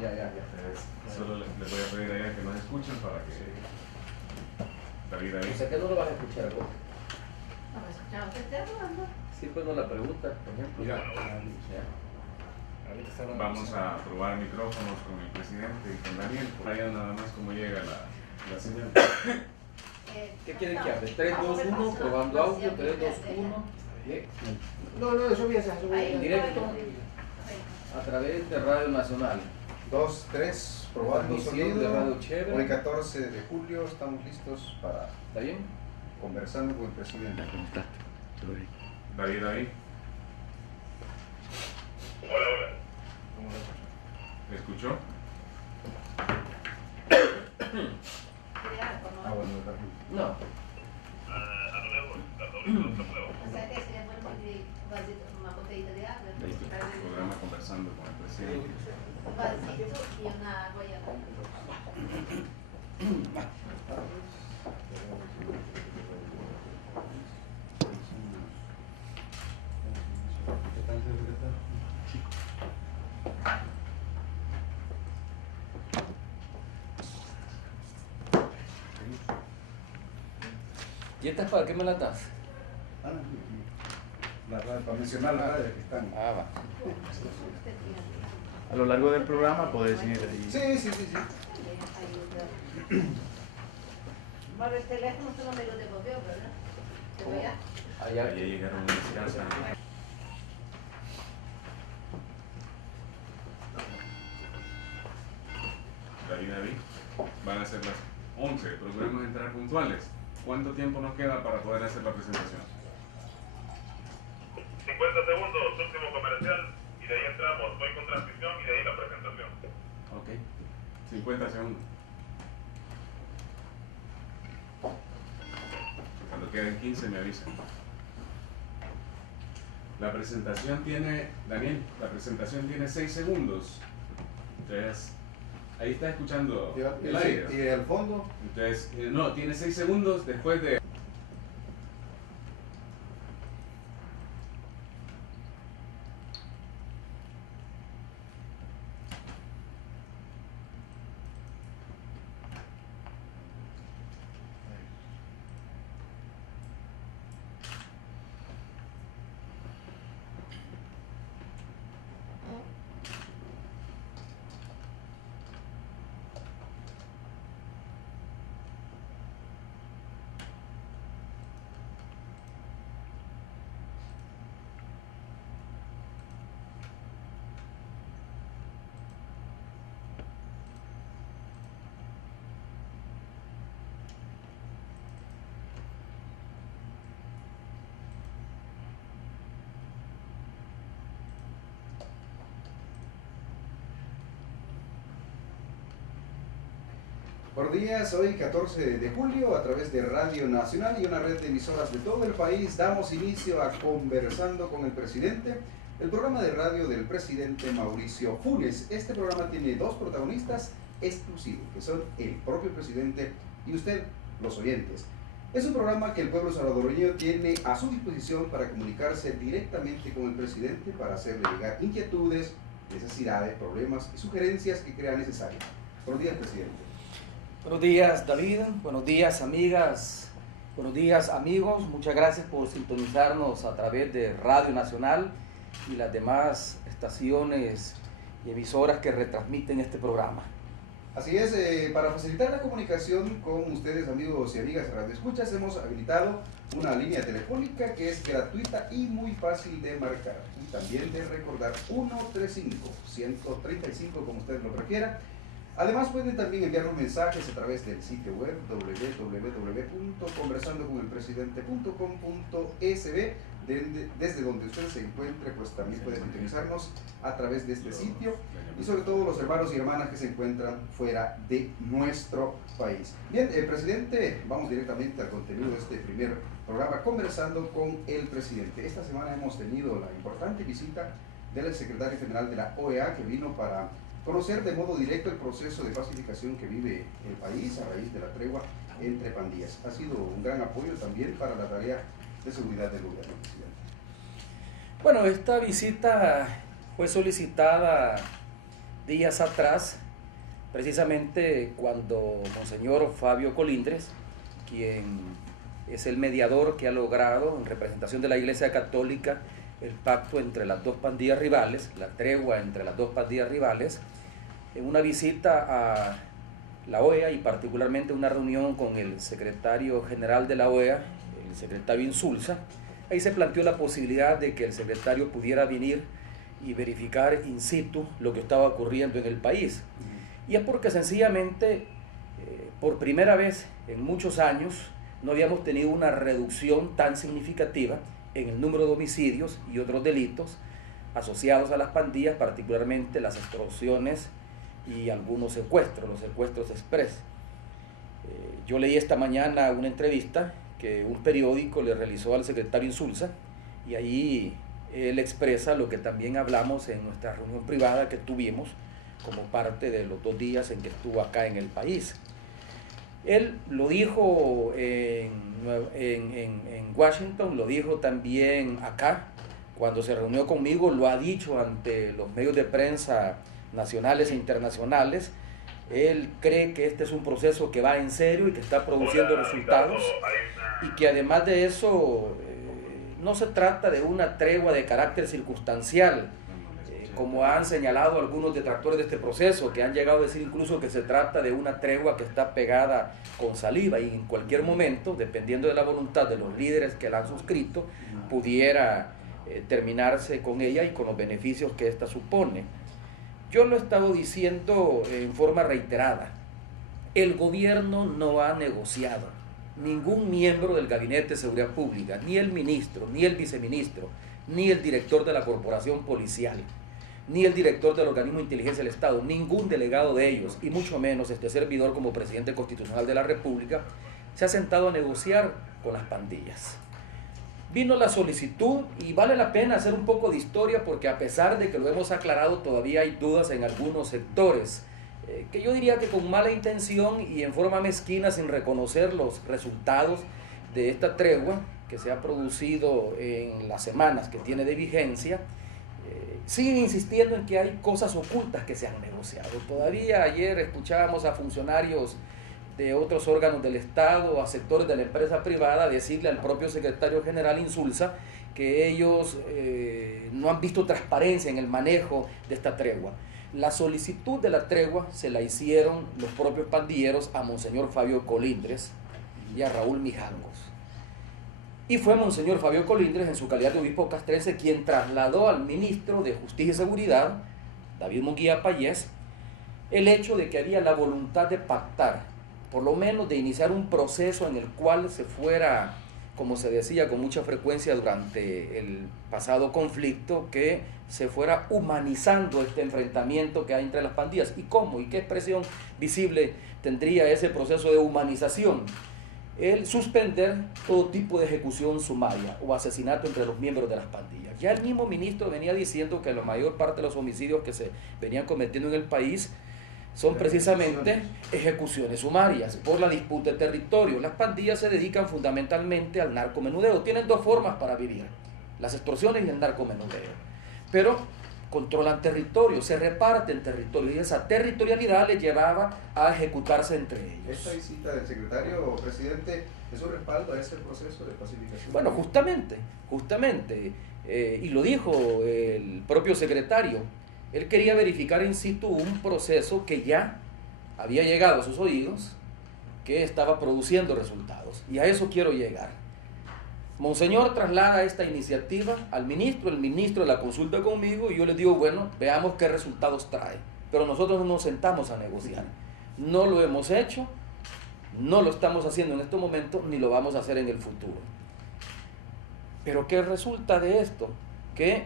Ya. Solo les voy a pedir a ella que nos escuchen para que David ahí. O sea que no lo vas a escuchar vos. No me escuchaba que esté hablando. Sí, pues no la pregunta, por ejemplo. Ya. Ya. Vamos a probar micrófonos con el presidente y con Daniel. Por ahí nada más como llega la señal. ¿Qué quieren que hable? 3, 2, 1, probando audio, 3, 2, 1. Bien. No, eso voy a hacer, En directo a través de Radio Nacional. 2, 3, probando Transmisión sonido. de Radio Chévere. Hoy 14 de julio estamos listos para ¿Está bien? conversando con el presidente. ¿Cómo está? David ahí. ¿Me escuchó? Ah, bueno, está bien. No. O sea que sería bueno que una botellita de agua. El programa conversando con el presidente. Un vasito y una agua y agua. ¿Y estas para qué me las das? Ah, para mencionar la radio que están. Ah, va. A lo largo del programa puedes ir ahí. Sí. Bueno, el teléfono tú no me lo devolvió, ¿verdad? ¿Te voy a? Allá. Ahí llegaron a la casa. David, van a ser las 11, procuremos entrar puntuales. ¿Cuánto tiempo nos queda para poder hacer la presentación? 50 segundos, último comercial, y de ahí entramos. Voy con transmisión y de ahí la presentación. Ok, 50 segundos. Cuando queden 15 me avisan. La presentación tiene, Daniel, la presentación tiene 6 segundos. Entonces, ahí está escuchando el aire. Y al fondo, Entonces, no, tiene 6 segundos después de... buenos días, hoy 14 de julio a través de Radio Nacional y una red de emisoras de todo el país damos inicio a Conversando con el Presidente, el programa de radio del presidente Mauricio Funes. Este programa tiene dos protagonistas exclusivos, que son el propio presidente y usted, los oyentes. Es un programa que el pueblo salvadoreño tiene a su disposición para comunicarse directamente con el presidente para hacerle llegar inquietudes, necesidades, problemas y sugerencias que crea necesarias. Buenos días, presidente. Buenos días, David. Buenos días, amigas. Buenos días, amigos. Muchas gracias por sintonizarnos a través de Radio Nacional y las demás estaciones y emisoras que retransmiten este programa. Así es, para facilitar la comunicación con ustedes, amigos y amigas radioescuchas, hemos habilitado una línea telefónica que es gratuita y muy fácil de marcar. Y también de recordar 135-135, como usted lo prefiera. Además pueden también enviarnos mensajes a través del sitio web www.conversandoconelpresidente.com.sb. Desde donde usted se encuentre, pues también puede sintonizarnos a través de este sitio, y sobre todo los hermanos y hermanas que se encuentran fuera de nuestro país. Bien, presidente, vamos directamente al contenido de este primer programa, Conversando con el Presidente. Esta semana hemos tenido la importante visita del secretario general de la OEA, que vino para conocer de modo directo el proceso de pacificación que vive el país a raíz de la tregua entre pandillas. Ha sido un gran apoyo también para la tarea de seguridad del gobierno, presidente. Bueno, esta visita fue solicitada días atrás, precisamente cuando Monseñor Fabio Colindres, quien es el mediador que ha logrado en representación de la Iglesia Católica el pacto entre las dos pandillas rivales, la tregua entre las dos pandillas rivales, en una visita a la OEA y particularmente una reunión con el secretario general de la OEA, el secretario Insulza, ahí se planteó la posibilidad de que el secretario pudiera venir y verificar in situ lo que estaba ocurriendo en el país. Y es porque sencillamente, por primera vez en muchos años, no habíamos tenido una reducción tan significativa en el número de homicidios y otros delitos asociados a las pandillas, particularmente las extorsiones y algunos secuestros, los secuestros express. Yo leí esta mañana una entrevista que un periódico le realizó al secretario Insulza, y ahí él expresa lo que también hablamos en nuestra reunión privada que tuvimos como parte de los 2 días en que estuvo acá en el país. Él lo dijo en Washington, lo dijo también acá, cuando se reunió conmigo, lo ha dicho ante los medios de prensa nacionales e internacionales. Él cree que este es un proceso que va en serio y que está produciendo resultados, y que además de eso no se trata de una tregua de carácter circunstancial, como han señalado algunos detractores de este proceso, que han llegado a decir incluso que se trata de una tregua que está pegada con saliva y en cualquier momento, dependiendo de la voluntad de los líderes que la han suscrito, pudiera terminarse con ella y con los beneficios que ésta supone. Yo lo he estado diciendo en forma reiterada, el gobierno no ha negociado, ningún miembro del Gabinete de Seguridad Pública, ni el ministro, ni el viceministro, ni el director de la corporación policial, ni el director del organismo de inteligencia del Estado, ningún delegado de ellos, y mucho menos este servidor como presidente constitucional de la República, se ha sentado a negociar con las pandillas. Vino la solicitud, y vale la pena hacer un poco de historia, porque a pesar de que lo hemos aclarado, todavía hay dudas en algunos sectores, que yo diría que con mala intención y en forma mezquina, sin reconocer los resultados de esta tregua que se ha producido en las semanas que tiene de vigencia, siguen insistiendo en que hay cosas ocultas que se han negociado. Todavía ayer escuchábamos a funcionarios de otros órganos del Estado, a sectores de la empresa privada, decirle al propio secretario general Insulza que ellos no han visto transparencia en el manejo de esta tregua. La solicitud de la tregua se la hicieron los propios pandilleros a Monseñor Fabio Colindres y a Raúl Mijangos. Y fue Monseñor Fabio Colindres, en su calidad de obispo castrense, quien trasladó al ministro de Justicia y Seguridad, David Munguía Payés, el hecho de que había la voluntad de pactar, por lo menos de iniciar un proceso en el cual se fuera, como se decía con mucha frecuencia durante el pasado conflicto, que se fuera humanizando este enfrentamiento que hay entre las pandillas. ¿Y cómo? ¿Y qué expresión visible tendría ese proceso de humanización? El suspender todo tipo de ejecución sumaria o asesinato entre los miembros de las pandillas. Ya el mismo ministro venía diciendo que la mayor parte de los homicidios que se venían cometiendo en el país son precisamente ejecuciones sumarias por la disputa de territorio. Las pandillas se dedican fundamentalmente al narcomenudeo. Tienen 2 formas para vivir, las extorsiones y el narcomenudeo. Pero controlan territorio, se reparten territorio, y esa territorialidad les llevaba a ejecutarse entre ellos. ¿Esta visita del secretario, presidente, es un respaldo a ese proceso de pacificación? Bueno, justamente, y lo dijo el propio secretario, él quería verificar in situ un proceso que ya había llegado a sus oídos, que estaba produciendo resultados, y a eso quiero llegar. Monseñor traslada esta iniciativa al ministro, el ministro la consulta conmigo y yo le digo, bueno, veamos qué resultados trae. Pero nosotros no nos sentamos a negociar. No lo hemos hecho, no lo estamos haciendo en este momento, ni lo vamos a hacer en el futuro. Pero ¿qué resulta de esto? Que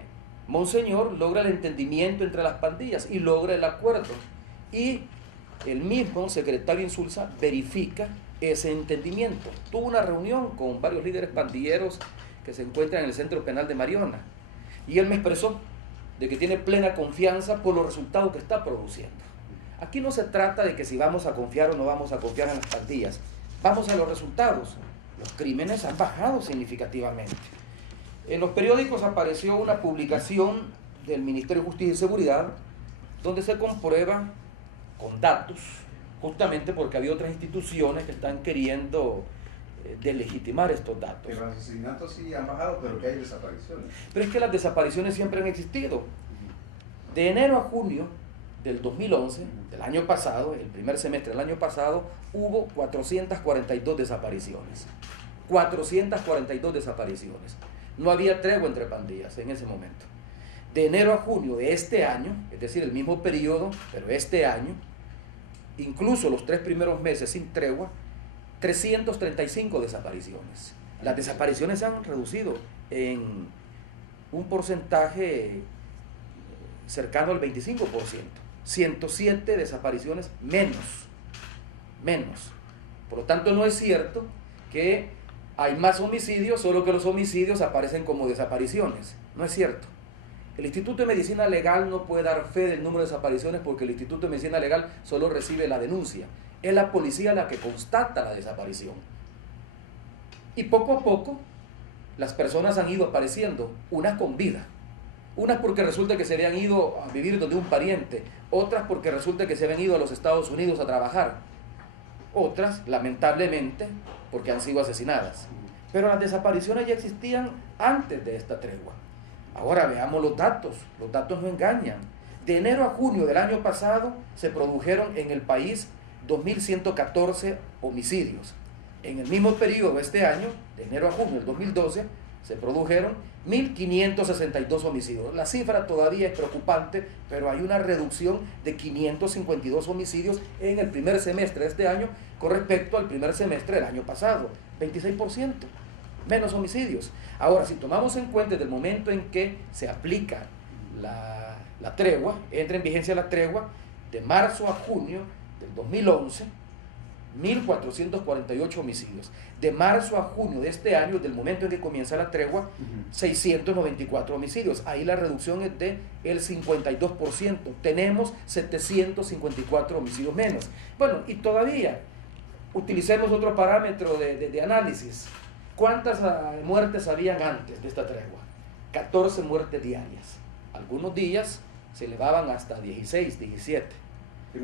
Monseñor logra el entendimiento entre las pandillas y logra el acuerdo. Y el mismo secretario Insulza verifica ese entendimiento. Tuvo una reunión con varios líderes pandilleros que se encuentran en el centro penal de Mariona, y él me expresó de que tiene plena confianza por los resultados que está produciendo. Aquí no se trata de que si vamos a confiar o no vamos a confiar en las pandillas, vamos a los resultados. Los crímenes han bajado significativamente. En los periódicos apareció una publicación del Ministerio de Justicia y Seguridad donde se comprueba con datos, justamente porque había otras instituciones que están queriendo deslegitimar estos datos. Pero los asesinatos sí han bajado, pero que hay desapariciones. Pero es que las desapariciones siempre han existido. De enero a junio del 2011, del año pasado, el primer semestre del año pasado, hubo 442 desapariciones. 442 desapariciones. No había tregua entre pandillas en ese momento. De enero a junio de este año, es decir, el mismo periodo, pero este año, incluso los 3 primeros meses sin tregua, 335 desapariciones. Las desapariciones se han reducido en un porcentaje cercano al 25%. 107 desapariciones menos. Por lo tanto, no es cierto que hay más homicidios, solo que los homicidios aparecen como desapariciones. No es cierto. El Instituto de Medicina Legal no puede dar fe del número de desapariciones porque el Instituto de Medicina Legal solo recibe la denuncia. Es la policía la que constata la desaparición. Y poco a poco las personas han ido apareciendo, unas con vida, unas porque resulta que se habían ido a vivir donde un pariente, otras porque resulta que se habían ido a los Estados Unidos a trabajar, otras, lamentablemente, porque han sido asesinadas. Pero las desapariciones ya existían antes de esta tregua. Ahora veamos los datos no engañan. De enero a junio del año pasado se produjeron en el país 2.114 homicidios. En el mismo periodo de este año, de enero a junio del 2012, se produjeron 1.562 homicidios. La cifra todavía es preocupante, pero hay una reducción de 552 homicidios en el primer semestre de este año con respecto al primer semestre del año pasado. 26% menos homicidios. Ahora, si tomamos en cuenta desde el momento en que se aplica la tregua, entra en vigencia la tregua, de marzo a junio del 2011, 1.448 homicidios. De marzo a junio de este año, del momento en que comienza la tregua, 694 homicidios. Ahí la reducción es del 52%. Tenemos 754 homicidios menos. Bueno, y todavía, utilicemos otro parámetro de análisis. ¿Cuántas muertes habían antes de esta tregua? 14 muertes diarias. Algunos días se elevaban hasta 16, 17.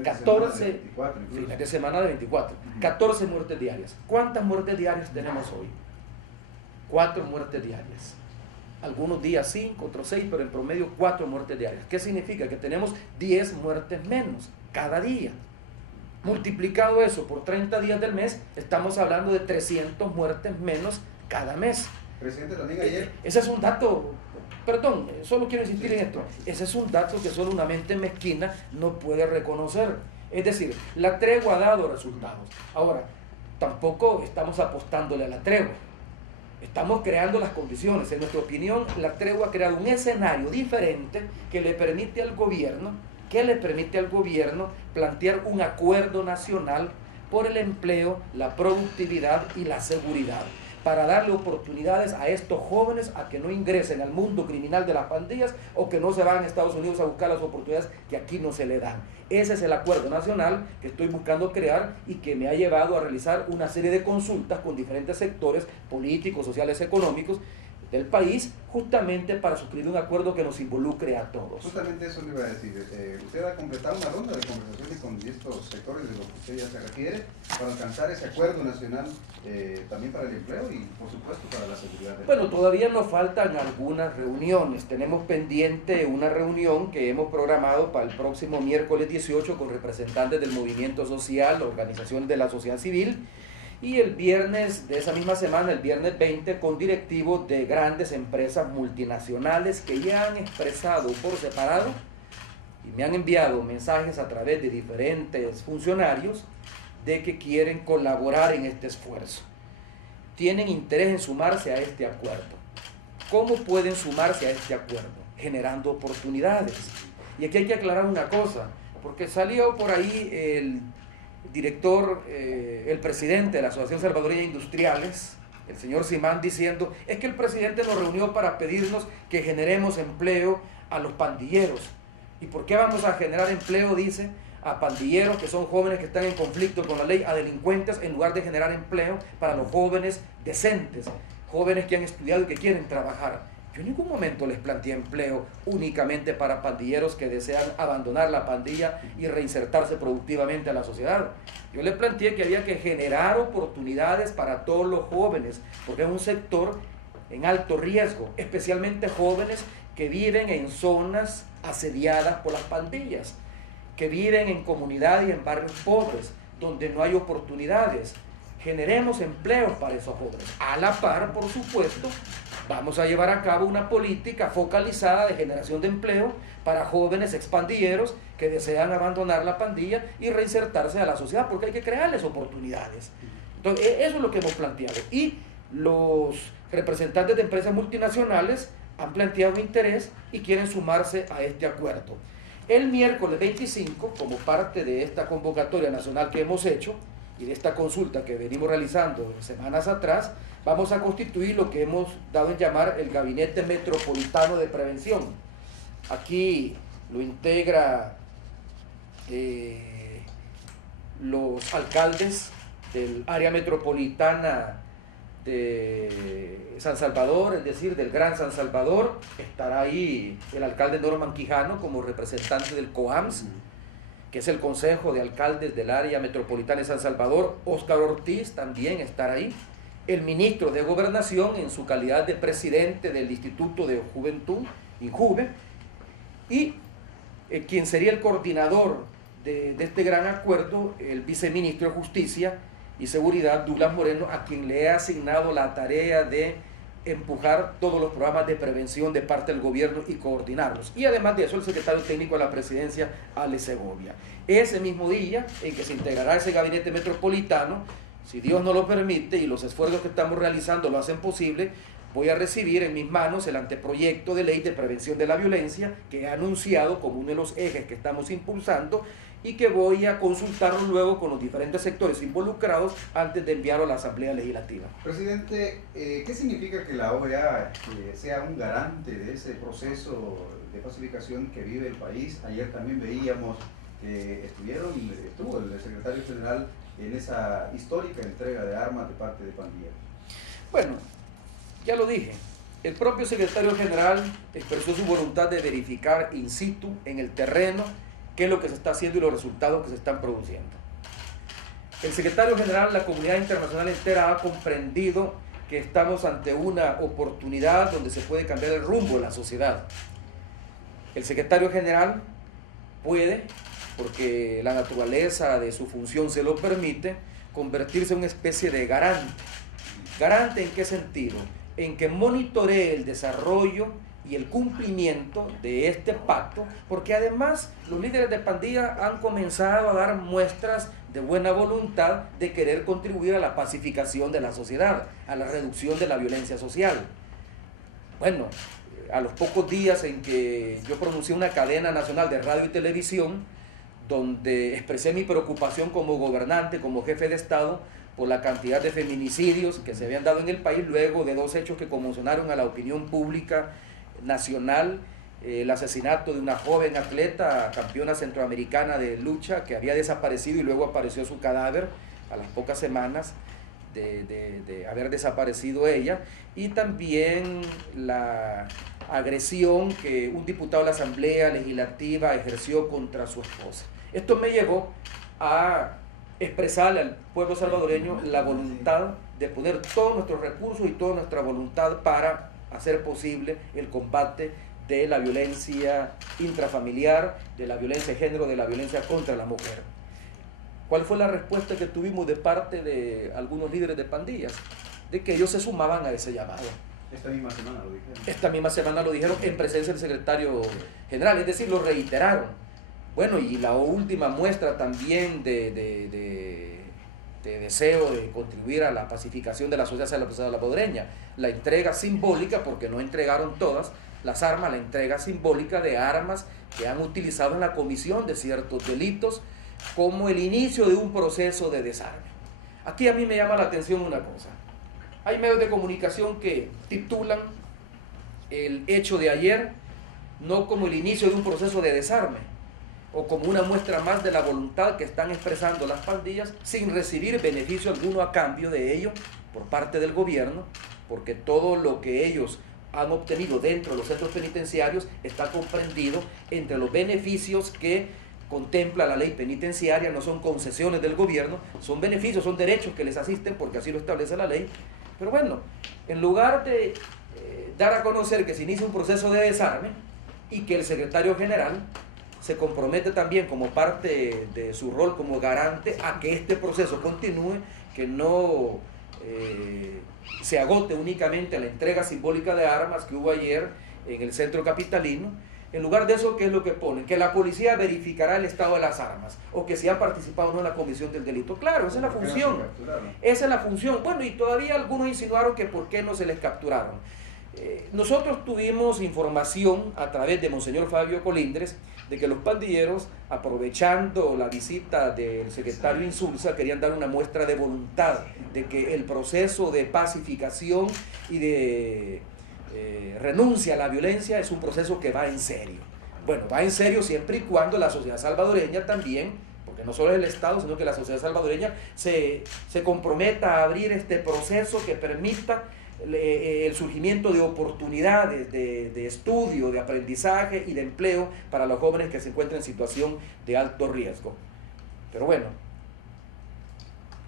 14 fines de semana de 24, 14 muertes diarias. ¿Cuántas muertes diarias tenemos hoy? 4 muertes diarias. Algunos días 5, otros 6, pero en promedio 4 muertes diarias. ¿Qué significa? Que tenemos 10 muertes menos cada día. Multiplicado eso por 30 días del mes, estamos hablando de 300 muertes menos cada mes. Presidente, también ayer... Ese es un dato... Perdón, solo quiero insistir en esto. Ese es un dato que solo una mente mezquina no puede reconocer. Es decir, la tregua ha dado resultados. Ahora, tampoco estamos apostándole a la tregua. Estamos creando las condiciones. En nuestra opinión, la tregua ha creado un escenario diferente que le permite al gobierno, plantear un acuerdo nacional por el empleo, la productividad y la seguridad, para darle oportunidades a estos jóvenes a que no ingresen al mundo criminal de las pandillas o que no se vayan a Estados Unidos a buscar las oportunidades que aquí no se le dan. Ese es el acuerdo nacional que estoy buscando crear y que me ha llevado a realizar una serie de consultas con diferentes sectores políticos, sociales, económicos del país, justamente para suscribir un acuerdo que nos involucre a todos. Justamente eso le iba a decir. Usted ha completado una ronda de conversaciones con estos sectores de los que usted ya se refiere para alcanzar ese acuerdo nacional también para el empleo y por supuesto para la seguridad. Bueno, todavía nos faltan algunas reuniones. Tenemos pendiente una reunión que hemos programado para el próximo miércoles 18 con representantes del movimiento social, organizaciones de la sociedad civil, y el viernes de esa misma semana, el viernes 20, con directivos de grandes empresas multinacionales que ya han expresado por separado y me han enviado mensajes a través de diferentes funcionarios de que quieren colaborar en este esfuerzo. Tienen interés en sumarse a este acuerdo. ¿Cómo pueden sumarse a este acuerdo? Generando oportunidades. Y aquí hay que aclarar una cosa, porque salió por ahí el director, el presidente de la Asociación Salvadoreña de Industriales, el señor Simán, diciendo, es que el presidente nos reunió para pedirnos que generemos empleo a los pandilleros. ¿Y por qué vamos a generar empleo? Dice, a pandilleros que son jóvenes que están en conflicto con la ley, a delincuentes, en lugar de generar empleo para los jóvenes decentes, jóvenes que han estudiado y que quieren trabajar. Yo en ningún momento les planteé empleo únicamente para pandilleros que desean abandonar la pandilla y reinsertarse productivamente a la sociedad. Yo les planteé que había que generar oportunidades para todos los jóvenes, porque es un sector en alto riesgo, especialmente jóvenes que viven en zonas asediadas por las pandillas, que viven en comunidades y en barrios pobres, donde no hay oportunidades. Generemos empleos para esos jóvenes. A la par, por supuesto, vamos a llevar a cabo una política focalizada de generación de empleo para jóvenes expandilleros que desean abandonar la pandilla y reinsertarse a la sociedad, porque hay que crearles oportunidades. Entonces, eso es lo que hemos planteado. Y los representantes de empresas multinacionales han planteado interés y quieren sumarse a este acuerdo. El miércoles 25, como parte de esta convocatoria nacional que hemos hecho y de esta consulta que venimos realizando semanas atrás, vamos a constituir lo que hemos dado en llamar el Gabinete Metropolitano de Prevención. Aquí lo integra los alcaldes del área metropolitana de San Salvador, es decir, del Gran San Salvador. Estará ahí el alcalde Norman Quijano como representante del COAMS, que es el Consejo de Alcaldes del área metropolitana de San Salvador. Óscar Ortiz también estará ahí. El ministro de Gobernación en su calidad de presidente del Instituto de Juventud, INJUVE, y quien sería el coordinador de este gran acuerdo, el viceministro de Justicia y Seguridad, Douglas Moreno, a quien le he asignado la tarea de empujar todos los programas de prevención de parte del gobierno y coordinarlos. Y además de eso, el secretario técnico de la presidencia, Alex Segovia. Ese mismo día en que se integrará ese gabinete metropolitano, si Dios nos lo permite y los esfuerzos que estamos realizando lo hacen posible, voy a recibir en mis manos el anteproyecto de ley de prevención de la violencia que he anunciado como uno de los ejes que estamos impulsando y que voy a consultarlo luego con los diferentes sectores involucrados antes de enviarlo a la Asamblea Legislativa. Presidente, ¿qué significa que la OEA sea un garante de ese proceso de pacificación que vive el país? Ayer también veíamos que estuvo el secretario general en esa histórica entrega de armas de parte de pandilleros. Bueno, ya lo dije, el propio secretario general expresó su voluntad de verificar in situ, en el terreno, qué es lo que se está haciendo y los resultados que se están produciendo. El secretario general, la comunidad internacional entera ha comprendido que estamos ante una oportunidad donde se puede cambiar el rumbo de la sociedad. El secretario general puede, porque la naturaleza de su función se lo permite, convertirse en una especie de garante. ¿Garante en qué sentido? En que monitoree el desarrollo y el cumplimiento de este pacto, porque además los líderes de pandilla han comenzado a dar muestras de buena voluntad de querer contribuir a la pacificación de la sociedad, a la reducción de la violencia social. Bueno, a los pocos días en que yo pronuncié una cadena nacional de radio y televisión, donde expresé mi preocupación como gobernante, como jefe de Estado, por la cantidad de feminicidios que se habían dado en el país luego de dos hechos que conmocionaron a la opinión pública nacional, el asesinato de una joven atleta, campeona centroamericana de lucha, que había desaparecido y luego apareció su cadáver a las pocas semanas de haber desaparecido ella, y también la agresión que un diputado de la Asamblea Legislativa ejerció contra su esposa. Esto me llevó a expresarle al pueblo salvadoreño la voluntad de poner todos nuestros recursos y toda nuestra voluntad para hacer posible el combate de la violencia intrafamiliar, de la violencia de género, de la violencia contra la mujer. ¿Cuál fue la respuesta que tuvimos de parte de algunos líderes de pandillas? De que ellos se sumaban a ese llamado. Esta misma semana lo dijeron. Esta misma semana lo dijeron en presencia del secretario general, es decir, lo reiteraron. Bueno, y la última muestra también de deseo de contribuir a la pacificación de la sociedad salvadoreña, la entrega simbólica, porque no entregaron todas las armas, la entrega simbólica de armas que han utilizado en la comisión de ciertos delitos como el inicio de un proceso de desarme. Aquí a mí me llama la atención una cosa. Hay medios de comunicación que titulan el hecho de ayer no como el inicio de un proceso de desarme, o como una muestra más de la voluntad que están expresando las pandillas sin recibir beneficio alguno a cambio de ello por parte del gobierno, porque todo lo que ellos han obtenido dentro de los centros penitenciarios está comprendido entre los beneficios que contempla la ley penitenciaria. No son concesiones del gobierno, son beneficios, son derechos que les asisten porque así lo establece la ley. Pero bueno, en lugar de dar a conocer que se inicia un proceso de desarme y que el secretario general se compromete también como parte de su rol como garante a que este proceso continúe, que no se agote únicamente a la entrega simbólica de armas que hubo ayer en el centro capitalino. En lugar de eso, ¿qué es lo que ponen? Que la policía verificará el estado de las armas o que si han participado o no en la comisión del delito. Claro, esa es la función. Esa es la función. Bueno, y todavía algunos insinuaron que por qué no se les capturaron. Nosotros tuvimos información a través de Monseñor Fabio Colindres de que los pandilleros, aprovechando la visita del secretario Insulza, querían dar una muestra de voluntad de que el proceso de pacificación y de renuncia a la violencia es un proceso que va en serio. Bueno, va en serio siempre y cuando la sociedad salvadoreña también, porque no solo es el Estado, sino que la sociedad salvadoreña se comprometa a abrir este proceso que permita el surgimiento de oportunidades de estudio, de aprendizaje y de empleo para los jóvenes que se encuentran en situación de alto riesgo. Pero bueno,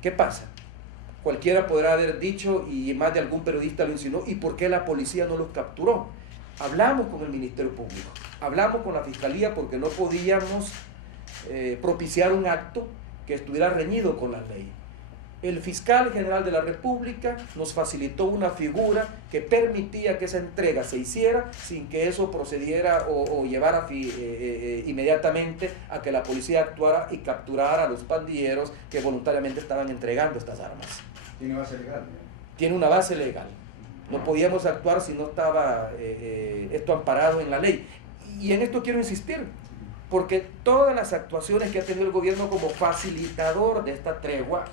¿qué pasa? Cualquiera podrá haber dicho, y más de algún periodista lo insinuó, ¿y por qué la policía no los capturó? Hablamos con el Ministerio Público, hablamos con la Fiscalía porque no podíamos propiciar un acto que estuviera reñido con la ley. El fiscal general de la República nos facilitó una figura que permitía que esa entrega se hiciera sin que eso procediera o llevara inmediatamente a que la policía actuara y capturara a los pandilleros que voluntariamente estaban entregando estas armas. ¿Tiene base legal? Tiene una base legal. No podíamos actuar si no estaba esto amparado en la ley. Y en esto quiero insistir, porque todas las actuaciones que ha tenido el gobierno como facilitador de esta tregua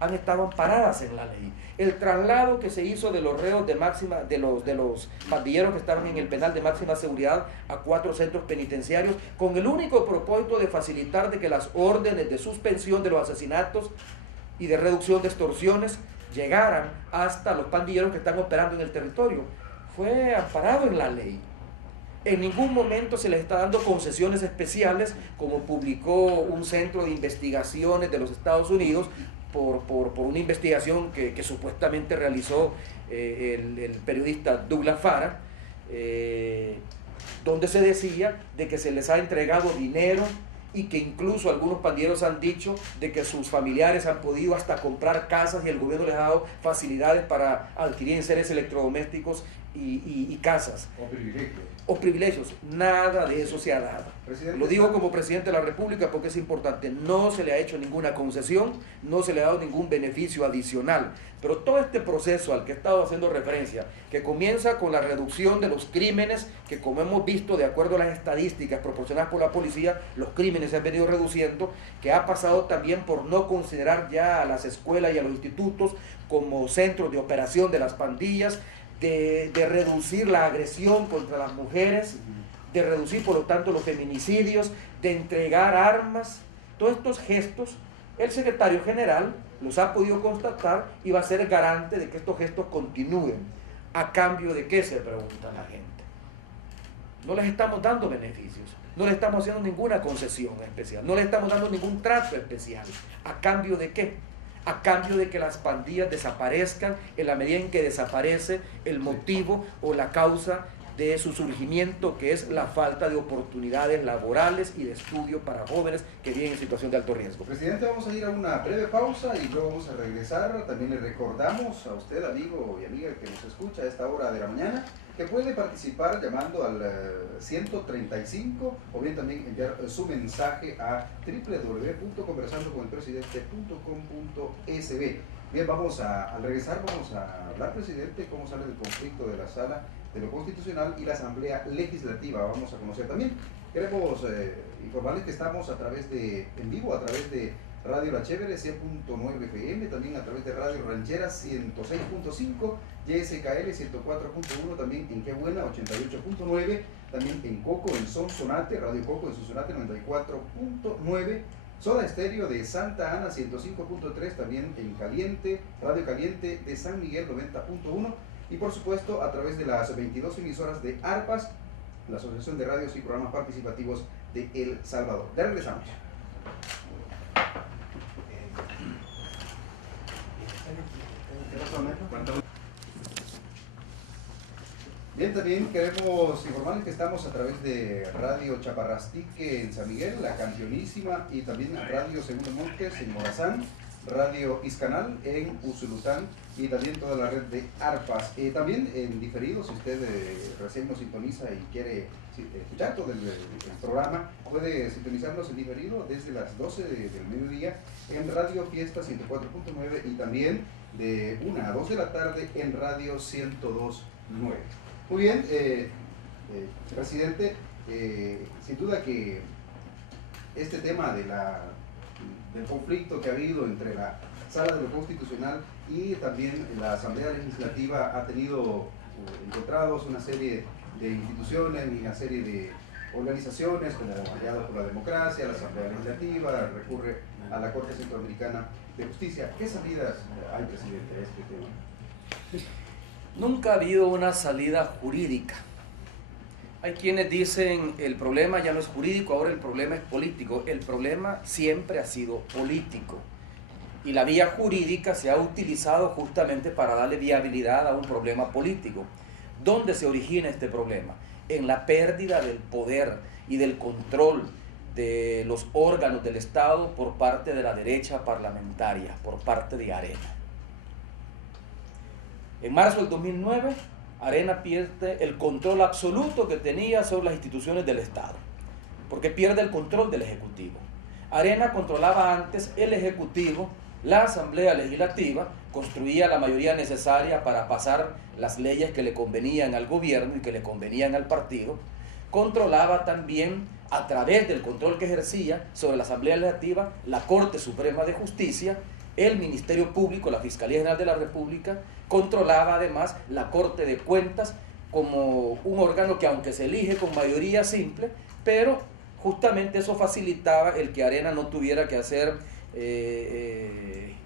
han estado amparadas en la ley. El traslado que se hizo de los reos de los pandilleros que estaban en el penal de máxima seguridad a 4 centros penitenciarios, con el único propósito de facilitar de que las órdenes de suspensión de los asesinatos y de reducción de extorsiones llegaran hasta los pandilleros que están operando en el territorio. Fue amparado en la ley. En ningún momento se les está dando concesiones especiales, como publicó un centro de investigaciones de los Estados Unidos por una investigación que supuestamente realizó el periodista Douglas Farah, donde se decía de que se les ha entregado dinero y que incluso algunos pandilleros han dicho de que sus familiares han podido hasta comprar casas y el gobierno les ha dado facilidades para adquirir enseres electrodomésticos y casas. O privilegios. Nada de eso se ha dado. Lo digo como presidente de la República porque es importante. No se le ha hecho ninguna concesión, no se le ha dado ningún beneficio adicional. Pero todo este proceso al que he estado haciendo referencia, que comienza con la reducción de los crímenes, que como hemos visto de acuerdo a las estadísticas proporcionadas por la policía, los crímenes se han venido reduciendo, que ha pasado también por no considerar ya a las escuelas y a los institutos como centros de operación de las pandillas, de reducir la agresión contra las mujeres, de reducir por lo tanto los feminicidios, de entregar armas. Todos estos gestos, el secretario general los ha podido constatar y va a ser garante de que estos gestos continúen. ¿A cambio de qué? Se pregunta la gente. No les estamos dando beneficios, no le estamos haciendo ninguna concesión especial, no le estamos dando ningún trato especial. ¿A cambio de qué? A cambio de que las pandillas desaparezcan en la medida en que desaparece el motivo o la causa de su surgimiento, que es la falta de oportunidades laborales y de estudio para jóvenes que viven en situación de alto riesgo. Presidente, vamos a ir a una breve pausa y luego vamos a regresar. También le recordamos a usted, amigo y amiga que nos escucha a esta hora de la mañana, que puede participar llamando al 135 o bien también enviar su mensaje a www.conversandoconelpresidente.com.sb. Bien, al regresar vamos a hablar, presidente, cómo sale del conflicto de la Sala de lo Constitucional y la Asamblea Legislativa. Vamos a conocer también. Queremos informarles que estamos en vivo a través de Radio La Chévere 100.9 FM, también a través de Radio Ranchera 106.5, YSKL 104.1, también en Qué Buena 88.9, también en Coco, en Sonsonate, Radio Coco en Sonsonate 94.9, Soda Estéreo de Santa Ana 105.3, también en Caliente, Radio Caliente de San Miguel 90.1, y por supuesto a través de las 22 emisoras de ARPAS, la Asociación de Radios y Programas Participativos de El Salvador. Ya regresamos. Bien, también queremos informarles que estamos a través de Radio Chaparrastique en San Miguel, La Campeonísima, y también Radio Segundo Montes en Morazán, Radio Iscanal en Usulután y también toda la red de ARPAS. También en diferido, si usted recién nos sintoniza y quiere escuchar todo el programa, puede sintonizarnos en diferido desde las 12 del mediodía en Radio Fiesta 104.9 y también de 1 a 2 de la tarde en Radio 102.9. Muy bien, presidente, sin duda que este tema del conflicto que ha habido entre la Sala de lo Constitucional y también la Asamblea Legislativa ha tenido encontrados una serie de instituciones y una serie de organizaciones como Aliados por la Democracia, la Asamblea Legislativa, recurre a la Corte Centroamericana de Justicia. ¿Qué salidas hay, presidente, a este tema? Nunca ha habido una salida jurídica. Hay quienes dicen el problema ya no es jurídico, ahora el problema es político. El problema siempre ha sido político. Y la vía jurídica se ha utilizado justamente para darle viabilidad a un problema político. ¿Dónde se origina este problema? En la pérdida del poder y del control de los órganos del Estado por parte de la derecha parlamentaria, por parte de Arena. En marzo del 2009, Arena pierde el control absoluto que tenía sobre las instituciones del Estado, porque pierde el control del Ejecutivo. Arena controlaba antes el Ejecutivo, la Asamblea Legislativa, construía la mayoría necesaria para pasar las leyes que le convenían al gobierno y que le convenían al partido, controlaba también, a través del control que ejercía sobre la Asamblea Legislativa, la Corte Suprema de Justicia, el Ministerio Público, la Fiscalía General de la República, controlaba además la Corte de Cuentas como un órgano que aunque se elige con mayoría simple, pero justamente eso facilitaba el que Arena no tuviera que hacer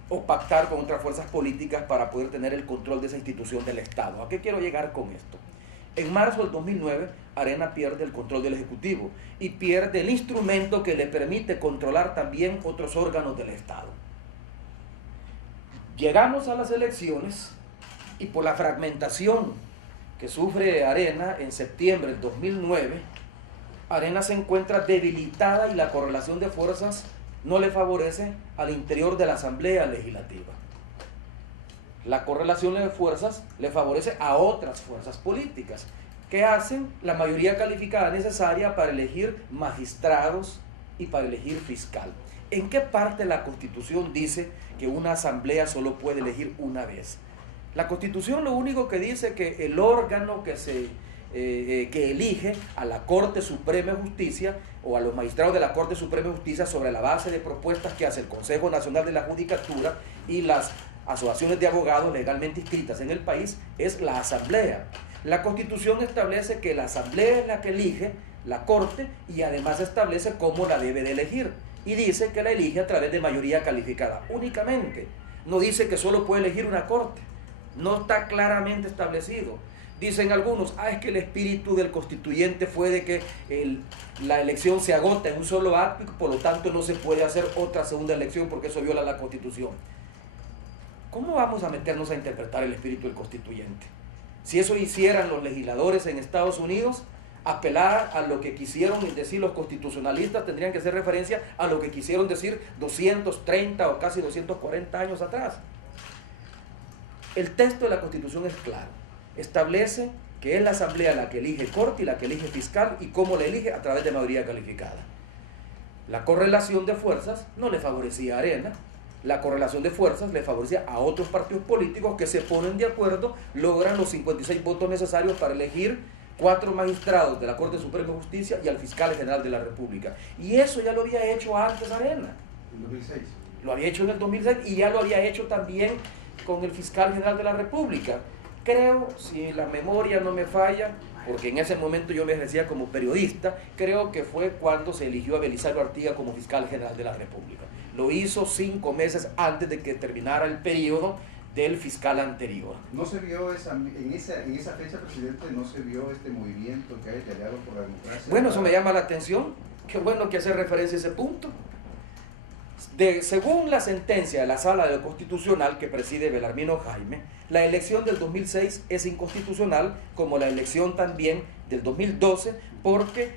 o pactar con otras fuerzas políticas para poder tener el control de esa institución del Estado. ¿A qué quiero llegar con esto? En marzo del 2009, Arena pierde el control del Ejecutivo y pierde el instrumento que le permite controlar también otros órganos del Estado. Llegamos a las elecciones y por la fragmentación que sufre Arena en septiembre del 2009, Arena se encuentra debilitada y la correlación de fuerzas no le favorece al interior de la Asamblea Legislativa. La correlación de fuerzas le favorece a otras fuerzas políticas que hacen la mayoría calificada necesaria para elegir magistrados y para elegir fiscal. ¿En qué parte de la Constitución dice que una asamblea solo puede elegir una vez? La Constitución lo único que dice que el órgano que elige a la Corte Suprema de Justicia o a los magistrados de la Corte Suprema de Justicia sobre la base de propuestas que hace el Consejo Nacional de la Judicatura y las asociaciones de abogados legalmente inscritas en el país es la Asamblea. La Constitución establece que la Asamblea es la que elige la Corte y además establece cómo la debe de elegir. Y dice que la elige a través de mayoría calificada únicamente. No dice que solo puede elegir una corte. No está claramente establecido. Dicen algunos, es que el espíritu del constituyente fue de que la elección se agota en un solo acto y por lo tanto no se puede hacer otra segunda elección porque eso viola la Constitución. ¿Cómo vamos a meternos a interpretar el espíritu del constituyente? Si eso hicieran los legisladores en Estados Unidos, apelar a lo que quisieron decir los constitucionalistas, tendrían que hacer referencia a lo que quisieron decir 230 o casi 240 años atrás. El texto de la Constitución es claro. Establece que es la Asamblea la que elige corte y la que elige fiscal y cómo la elige a través de mayoría calificada. La correlación de fuerzas no le favorecía a Arena, la correlación de fuerzas le favorecía a otros partidos políticos que se ponen de acuerdo, logran los 56 votos necesarios para elegir 4 magistrados de la Corte Suprema de Justicia y al fiscal general de la República. Y eso ya lo había hecho antes Arena. En 2006. Lo había hecho en el 2006 y ya lo había hecho también con el fiscal general de la República. Creo, si la memoria no me falla, porque en ese momento yo me ejercía como periodista, creo que fue cuando se eligió a Belisario Artiga como fiscal general de la República. Lo hizo 5 meses antes de que terminara el periodo del fiscal anterior. ¿No se vio en esa fecha, presidente, no se vio este movimiento que hay de Aliados por la Democracia? Bueno, eso me llama la atención. Qué bueno que hace referencia a ese punto. Según la sentencia de la Sala de lo Constitucional que preside Belarmino Jaime, la elección del 2006 es inconstitucional, como la elección también del 2012, porque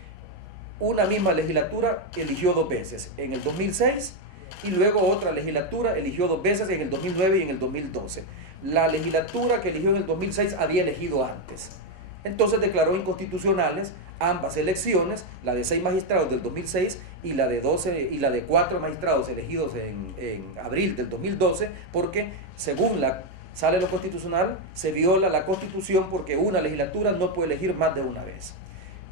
una misma legislatura eligió 2 veces, en el 2006, y luego otra legislatura eligió 2 veces, en el 2009 y en el 2012. La legislatura que eligió en el 2006 había elegido antes. Entonces declaró inconstitucionales ambas elecciones, la de 6 magistrados del 2006 y la de 4 magistrados elegidos en abril del 2012, porque según la Sala de lo Constitucional se viola la Constitución porque una legislatura no puede elegir más de una vez.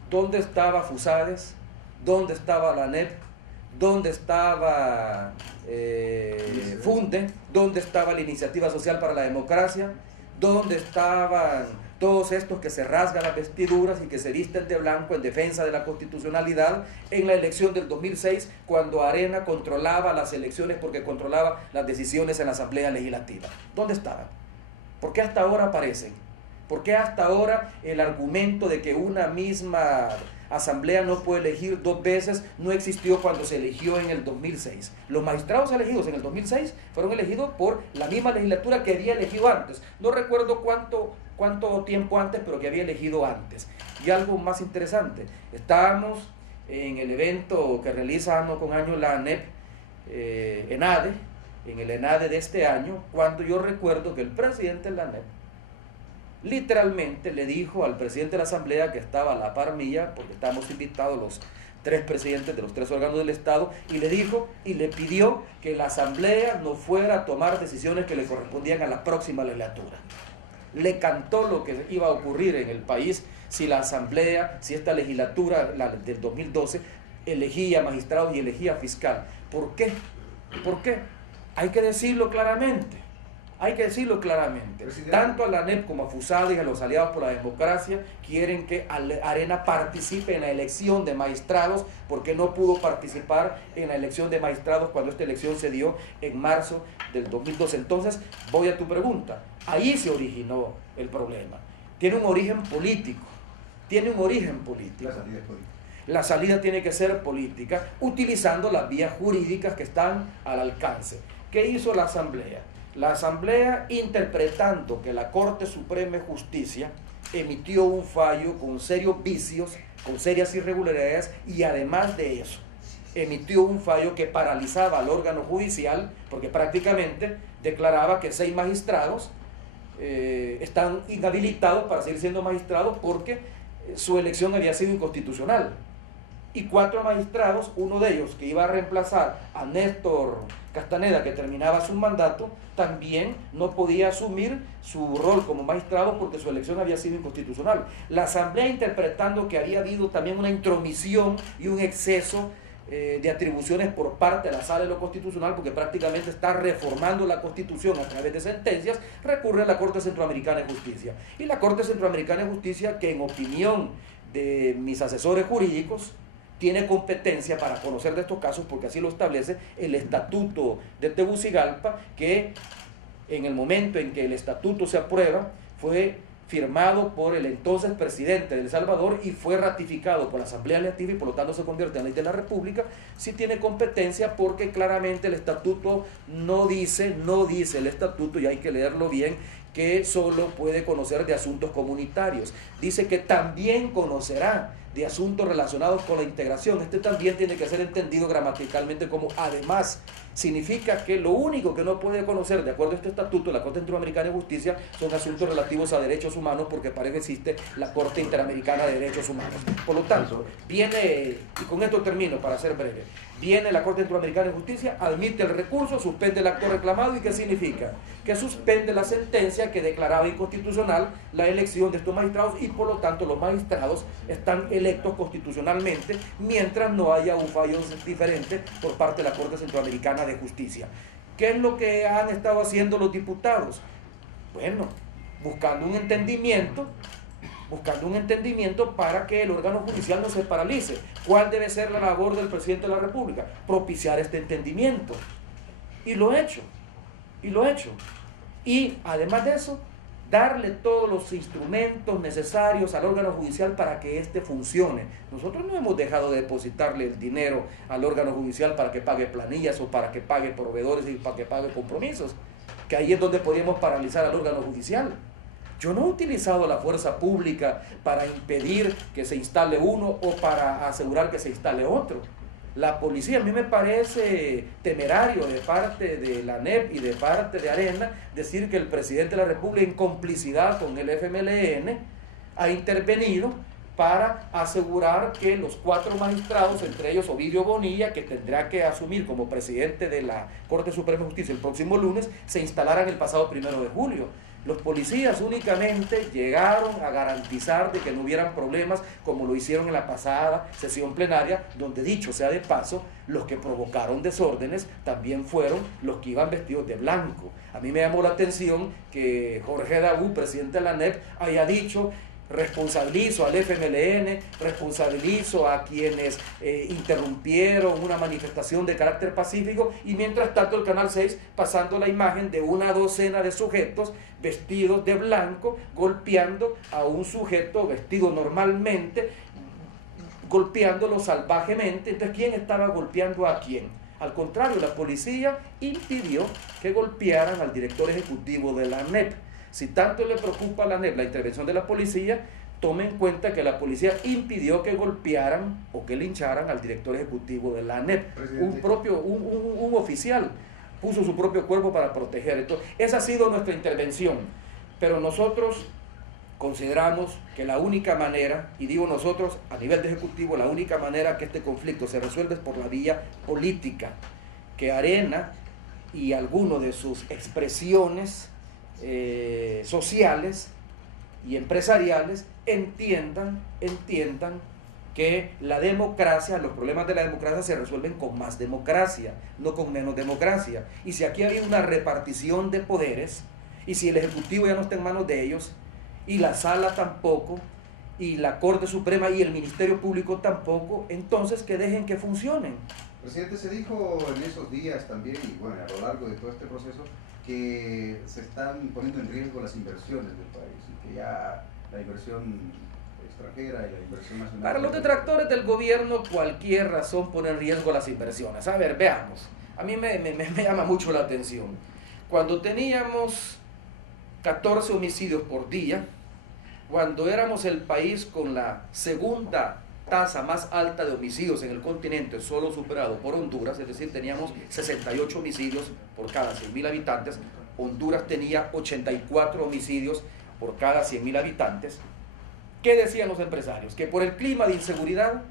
¿Dónde estaba Fusades? ¿Dónde estaba la ANEP? ¿Dónde estaba Funde? ¿Dónde estaba la Iniciativa Social para la Democracia? ¿Dónde estaban todos estos que se rasgan las vestiduras y que se visten de blanco en defensa de la constitucionalidad en la elección del 2006, cuando Arena controlaba las elecciones porque controlaba las decisiones en la Asamblea Legislativa? ¿Dónde estaban? ¿Por qué hasta ahora aparecen? ¿Por qué hasta ahora el argumento de que una misma asamblea no puede elegir 2 veces no existió cuando se eligió en el 2006? Los magistrados elegidos en el 2006 fueron elegidos por la misma legislatura que había elegido antes. No recuerdo cuánto tiempo antes, pero que había elegido antes. Y algo más interesante, estábamos en el evento que realiza año con año la ANEP, ENADE, en el ENADE de este año, cuando yo recuerdo que el presidente de la ANEP literalmente le dijo al presidente de la Asamblea, que estaba a la par mía, porque estábamos invitados los 3 presidentes de los 3 órganos del Estado, y le dijo y le pidió que la Asamblea no fuera a tomar decisiones que le correspondían a la próxima legislatura. Le cantó lo que iba a ocurrir en el país si la Asamblea, si esta legislatura, la del 2012, elegía magistrados y elegía fiscal. ¿Por qué? ¿Por qué? Hay que decirlo claramente. Hay que decirlo claramente. Presidente. Tanto a la ANEP como a Fusades y a los Aliados por la Democracia quieren que Arena participe en la elección de magistrados, porque no pudo participar en la elección de magistrados cuando esta elección se dio en marzo del 2012. Entonces, voy a tu pregunta. Ahí se originó el problema. Tiene un origen político. Tiene un origen político. La salida es política. La salida tiene que ser política, utilizando las vías jurídicas que están al alcance. ¿Qué hizo la Asamblea? La Asamblea, interpretando que la Corte Suprema de Justicia emitió un fallo con serios vicios, con serias irregularidades, y además de eso, emitió un fallo que paralizaba al órgano judicial, porque prácticamente declaraba que 6 magistrados están inhabilitados para seguir siendo magistrados porque su elección había sido inconstitucional. Y 4 magistrados, uno de ellos que iba a reemplazar a Néstor Castaneda, que terminaba su mandato, también no podía asumir su rol como magistrado porque su elección había sido inconstitucional. La Asamblea, interpretando que había habido también una intromisión y un exceso de atribuciones por parte de la Sala de lo Constitucional, porque prácticamente está reformando la Constitución a través de sentencias, recurre a la Corte Centroamericana de Justicia. Y la Corte Centroamericana de Justicia, que en opinión de mis asesores jurídicos, tiene competencia para conocer de estos casos, porque así lo establece el Estatuto de Tegucigalpa, que en el momento en que el estatuto se aprueba, fue firmado por el entonces presidente de El Salvador y fue ratificado por la Asamblea Legislativa y por lo tanto se convierte en ley de la República. Sí tiene competencia, porque claramente el estatuto no dice el estatuto, y hay que leerlo bien, que solo puede conocer de asuntos comunitarios. Dice que también conocerá de asuntos relacionados con la integración. Este también tiene que ser entendido gramaticalmente como además. Significa que lo único que no puede conocer, de acuerdo a este estatuto, la Corte Interamericana de Justicia, son asuntos relativos a derechos humanos, porque para eso existe la Corte Interamericana de Derechos Humanos. Por lo tanto, viene, y con esto termino para ser breve, viene la Corte Interamericana de Justicia, admite el recurso, suspende el acto reclamado. ¿Y qué significa? Que suspende la sentencia que declaraba inconstitucional la elección de estos magistrados, y por lo tanto los magistrados están electos constitucionalmente mientras no haya un fallo diferente por parte de la Corte Centroamericana de Justicia. ¿Qué es lo que han estado haciendo los diputados? Bueno, buscando un entendimiento para que el órgano judicial no se paralice. ¿Cuál debe ser la labor del presidente de la República? Propiciar este entendimiento. Y lo he hecho. Y además de eso, darle todos los instrumentos necesarios al órgano judicial para que éste funcione. Nosotros no hemos dejado de depositarle el dinero al órgano judicial para que pague planillas o para que pague proveedores y para que pague compromisos, que ahí es donde podríamos paralizar al órgano judicial. Yo no he utilizado la fuerza pública para impedir que se instale uno o para asegurar que se instale otro. La policía, a mí me parece temerario de parte de la ANEP y de parte de Arena decir que el presidente de la República, en complicidad con el FMLN, ha intervenido para asegurar que los 4 magistrados, entre ellos Ovidio Bonilla, que tendrá que asumir como presidente de la Corte Suprema de Justicia el próximo lunes, se instalaran el pasado 1 de julio. Los policías únicamente llegaron a garantizar de que no hubieran problemas, como lo hicieron en la pasada sesión plenaria, donde, dicho sea de paso, los que provocaron desórdenes también fueron los que iban vestidos de blanco. A mí me llamó la atención que Jorge Dabú, presidente de la ANEP, haya dicho: responsabilizo al FMLN, responsabilizo a quienes interrumpieron una manifestación de carácter pacífico, y mientras tanto el Canal 6 pasando la imagen de una docena de sujetos vestidos de blanco golpeando a un sujeto vestido normalmente, golpeándolo salvajemente. Entonces, ¿quién estaba golpeando a quién? Al contrario, la policía impidió que golpearan al director ejecutivo de la ANEP. Si tanto le preocupa a la ANEP la intervención de la policía, tome en cuenta que la policía impidió que golpearan o que lincharan al director ejecutivo de la ANEP. Un oficial puso su propio cuerpo para proteger. Entonces, esa ha sido nuestra intervención. Pero nosotros consideramos que la única manera, y digo nosotros a nivel de ejecutivo, la única manera que este conflicto se resuelve es por la vía política. Que Arena y alguno de sus expresiones sociales y empresariales entiendan que la democracia, los problemas de la democracia se resuelven con más democracia, no con menos democracia. Y si aquí hay una repartición de poderes, y si el Ejecutivo ya no está en manos de ellos, y la Sala tampoco, y la Corte Suprema y el Ministerio Público tampoco, entonces que dejen que funcionen. Presidente, se dijo en esos días también, y bueno, a lo largo de todo este proceso, que se están poniendo en riesgo las inversiones del país, y que ya la inversión extranjera y la inversión nacional... Para los detractores del gobierno, cualquier razón pone en riesgo las inversiones. A ver, veamos. A mí me llama mucho la atención. Cuando teníamos 14 homicidios por día, cuando éramos el país con la segunda tasa más alta de homicidios en el continente, solo superado por Honduras, es decir, teníamos 68 homicidios por cada 100.000 habitantes, Honduras tenía 84 homicidios por cada 100.000 habitantes. ¿Qué decían los empresarios? Que por el clima de inseguridad,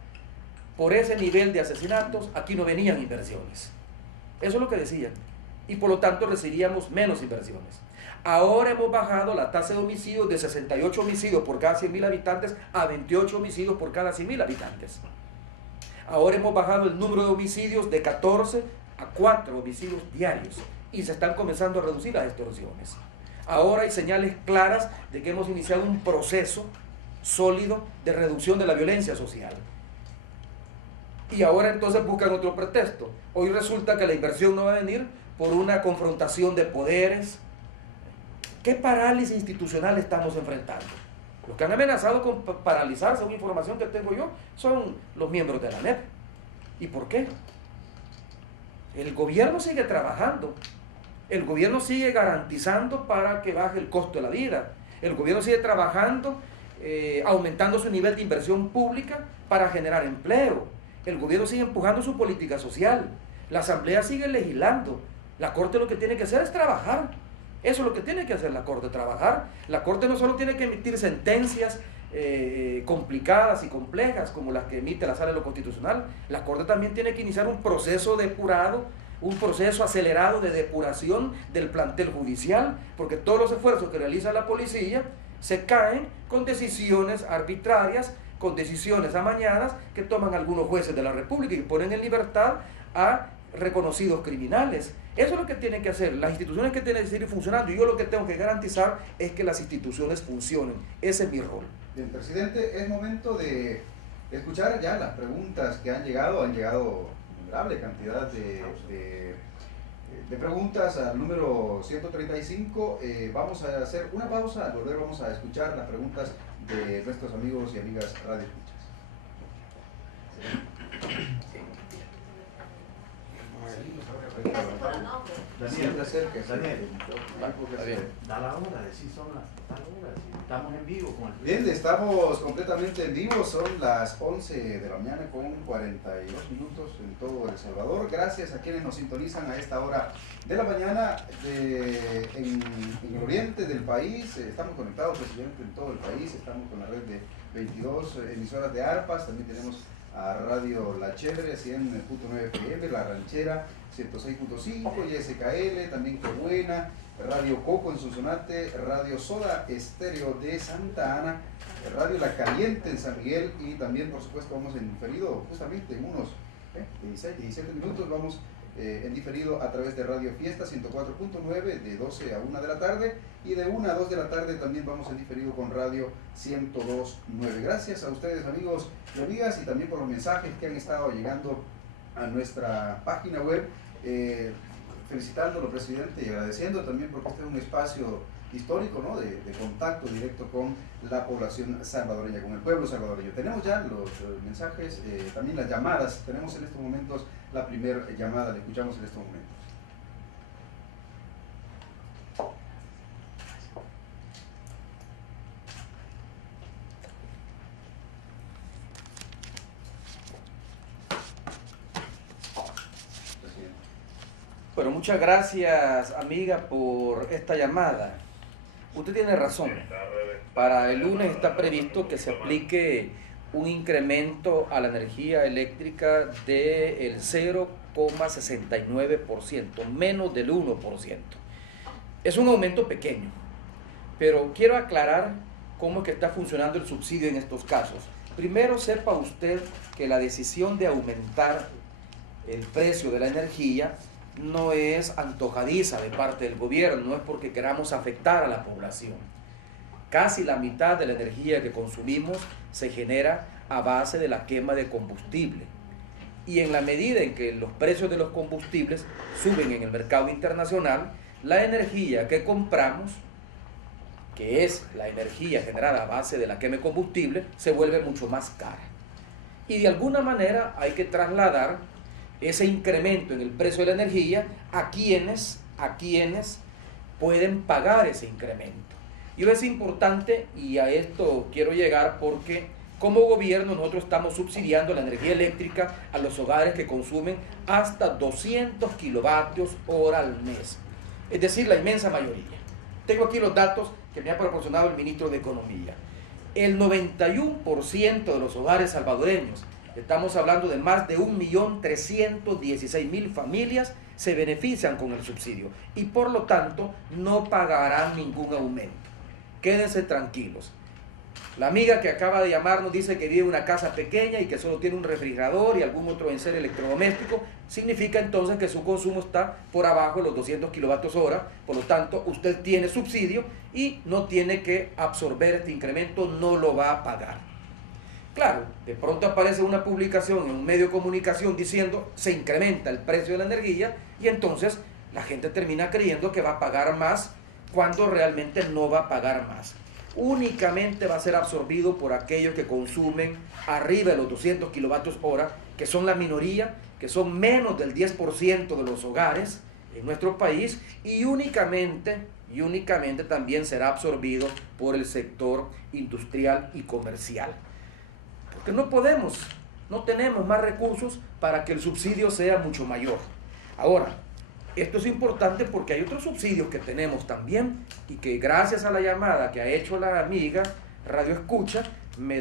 por ese nivel de asesinatos, aquí no venían inversiones. Eso es lo que decían. Y por lo tanto recibíamos menos inversiones. Ahora hemos bajado la tasa de homicidios de 68 homicidios por cada 100.000 habitantes a 28 homicidios por cada 100.000 habitantes. Ahora hemos bajado el número de homicidios de 14 a 4 homicidios diarios y se están comenzando a reducir las extorsiones. Ahora hay señales claras de que hemos iniciado un proceso sólido de reducción de la violencia social. Y ahora entonces buscan otro pretexto. Hoy resulta que la inversión no va a venir por una confrontación de poderes. ¿Qué parálisis institucional estamos enfrentando? Los que han amenazado con paralizar, según información que tengo yo, son los miembros de la ANEP. ¿Y por qué? El gobierno sigue trabajando. El gobierno sigue garantizando para que baje el costo de la vida. El gobierno sigue trabajando, aumentando su nivel de inversión pública para generar empleo. El gobierno sigue empujando su política social. La Asamblea sigue legislando. La Corte lo que tiene que hacer es trabajar. Eso es lo que tiene que hacer la Corte, trabajar. La Corte no solo tiene que emitir sentencias complicadas y complejas como las que emite la Sala de lo Constitucional. La Corte también tiene que iniciar un proceso depurado, un proceso acelerado de depuración del plantel judicial, porque todos los esfuerzos que realiza la policía se caen con decisiones arbitrarias, con decisiones amañadas que toman algunos jueces de la República y ponen en libertad a reconocidos criminales. Eso es lo que tienen que hacer. Las instituciones que tienen que seguir funcionando, y yo lo que tengo que garantizar es que las instituciones funcionen. Ese es mi rol. Bien, presidente, es momento de escuchar ya las preguntas que han llegado innumerable cantidad de de preguntas al número 135. Vamos a hacer una pausa, al volver vamos a escuchar las preguntas de nuestros amigos y amigas Radio Escuchas. Daniel, Daniel, da la hora, decir son las tal hora, si estamos en vivo con el bien, estamos completamente en vivo, son las 11 de la mañana con 42 minutos en todo El Salvador. Gracias a quienes nos sintonizan a esta hora de la mañana en el oriente del país. Estamos conectados precisamente en todo el país, estamos con la red de 22 emisoras de ARPAS, también tenemos a Radio La Chévere 100.9 FM, La Ranchera 106.5, YSKL, también Qué Buena, Radio Coco en Sonsonate, Radio Soda Estéreo de Santa Ana, Radio La Caliente en San Miguel, y también por supuesto vamos en diferido justamente en unos 16, 17 minutos, vamos en diferido a través de Radio Fiesta 104.9 de 12 a 1 de la tarde, y de 1 a 2 de la tarde también vamos en diferido con Radio 102.9. Gracias a ustedes, amigos y amigas, y también por los mensajes que han estado llegando a nuestra página web, felicitándolo, presidente, y agradeciendo también porque este es un espacio histórico, ¿no?, de contacto directo con la población salvadoreña, con el pueblo salvadoreño. Tenemos ya los mensajes, también las llamadas. Tenemos en estos momentos la primera llamada, la escuchamos en estos momentos. Bueno, muchas gracias, amiga, por esta llamada. Usted tiene razón. Para el lunes está previsto que se aplique un incremento a la energía eléctrica del 0,69%, menos del 1%. Es un aumento pequeño, pero quiero aclarar cómo es que está funcionando el subsidio en estos casos. Primero, sepa usted que la decisión de aumentar el precio de la energía no es antojadiza de parte del gobierno, no es porque queramos afectar a la población. Casi la mitad de la energía que consumimos se genera a base de la quema de combustible. Y en la medida en que los precios de los combustibles suben en el mercado internacional, la energía que compramos, que es la energía generada a base de la quema de combustible, se vuelve mucho más cara. Y de alguna manera hay que trasladar ese incremento en el precio de la energía a quienes pueden pagar ese incremento. Y es importante, y a esto quiero llegar, porque como gobierno nosotros estamos subsidiando la energía eléctrica a los hogares que consumen hasta 200 kilovatios hora al mes, es decir, la inmensa mayoría. Tengo aquí los datos que me ha proporcionado el ministro de Economía. El 91% de los hogares salvadoreños, estamos hablando de más de 1.316.000 familias, se benefician con el subsidio y por lo tanto no pagarán ningún aumento. Quédense tranquilos. La amiga que acaba de llamarnos dice que vive en una casa pequeña y que solo tiene un refrigerador y algún otro enser electrodoméstico. Significa entonces que su consumo está por abajo de los 200 kilovatios hora. Por lo tanto, usted tiene subsidio y no tiene que absorber este incremento, no lo va a pagar. Claro, de pronto aparece una publicación en un medio de comunicación diciendo se incrementa el precio de la energía y entonces la gente termina creyendo que va a pagar más cuando realmente no va a pagar más. Únicamente va a ser absorbido por aquellos que consumen arriba de los 200 kilovatios hora, que son la minoría, que son menos del 10% de los hogares en nuestro país, y únicamente también será absorbido por el sector industrial y comercial. Porque no tenemos más recursos para que el subsidio sea mucho mayor. Ahora, esto es importante porque hay otros subsidios que tenemos también y que gracias a la llamada que ha hecho la amiga Radio Escucha, me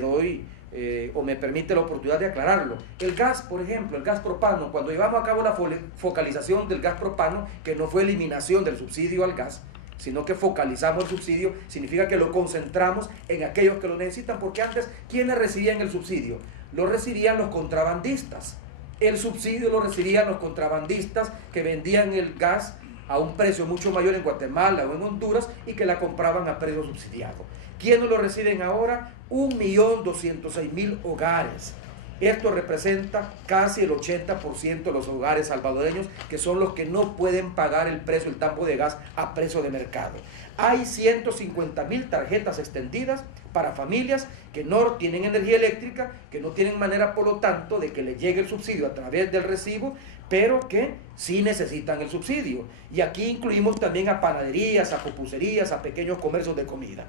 permite la oportunidad de aclararlo. El gas, por ejemplo, el gas propano, cuando llevamos a cabo la focalización del gas propano, que no fue eliminación del subsidio al gas, sino que focalizamos el subsidio, significa que lo concentramos en aquellos que lo necesitan, porque antes, ¿quiénes recibían el subsidio? Lo recibían los contrabandistas. El subsidio lo recibían los contrabandistas que vendían el gas a un precio mucho mayor en Guatemala o en Honduras y que la compraban a precio subsidiado. ¿Quiénes lo reciben ahora? 1.206.000 hogares. Esto representa casi el 80% de los hogares salvadoreños, que son los que no pueden pagar el precio del tambo de gas a precio de mercado. Hay 150.000 tarjetas extendidas para familias que no tienen energía eléctrica, que no tienen manera, por lo tanto, de que les llegue el subsidio a través del recibo, pero que sí necesitan el subsidio. Y aquí incluimos también a panaderías, a pupuserías, a pequeños comercios de comida.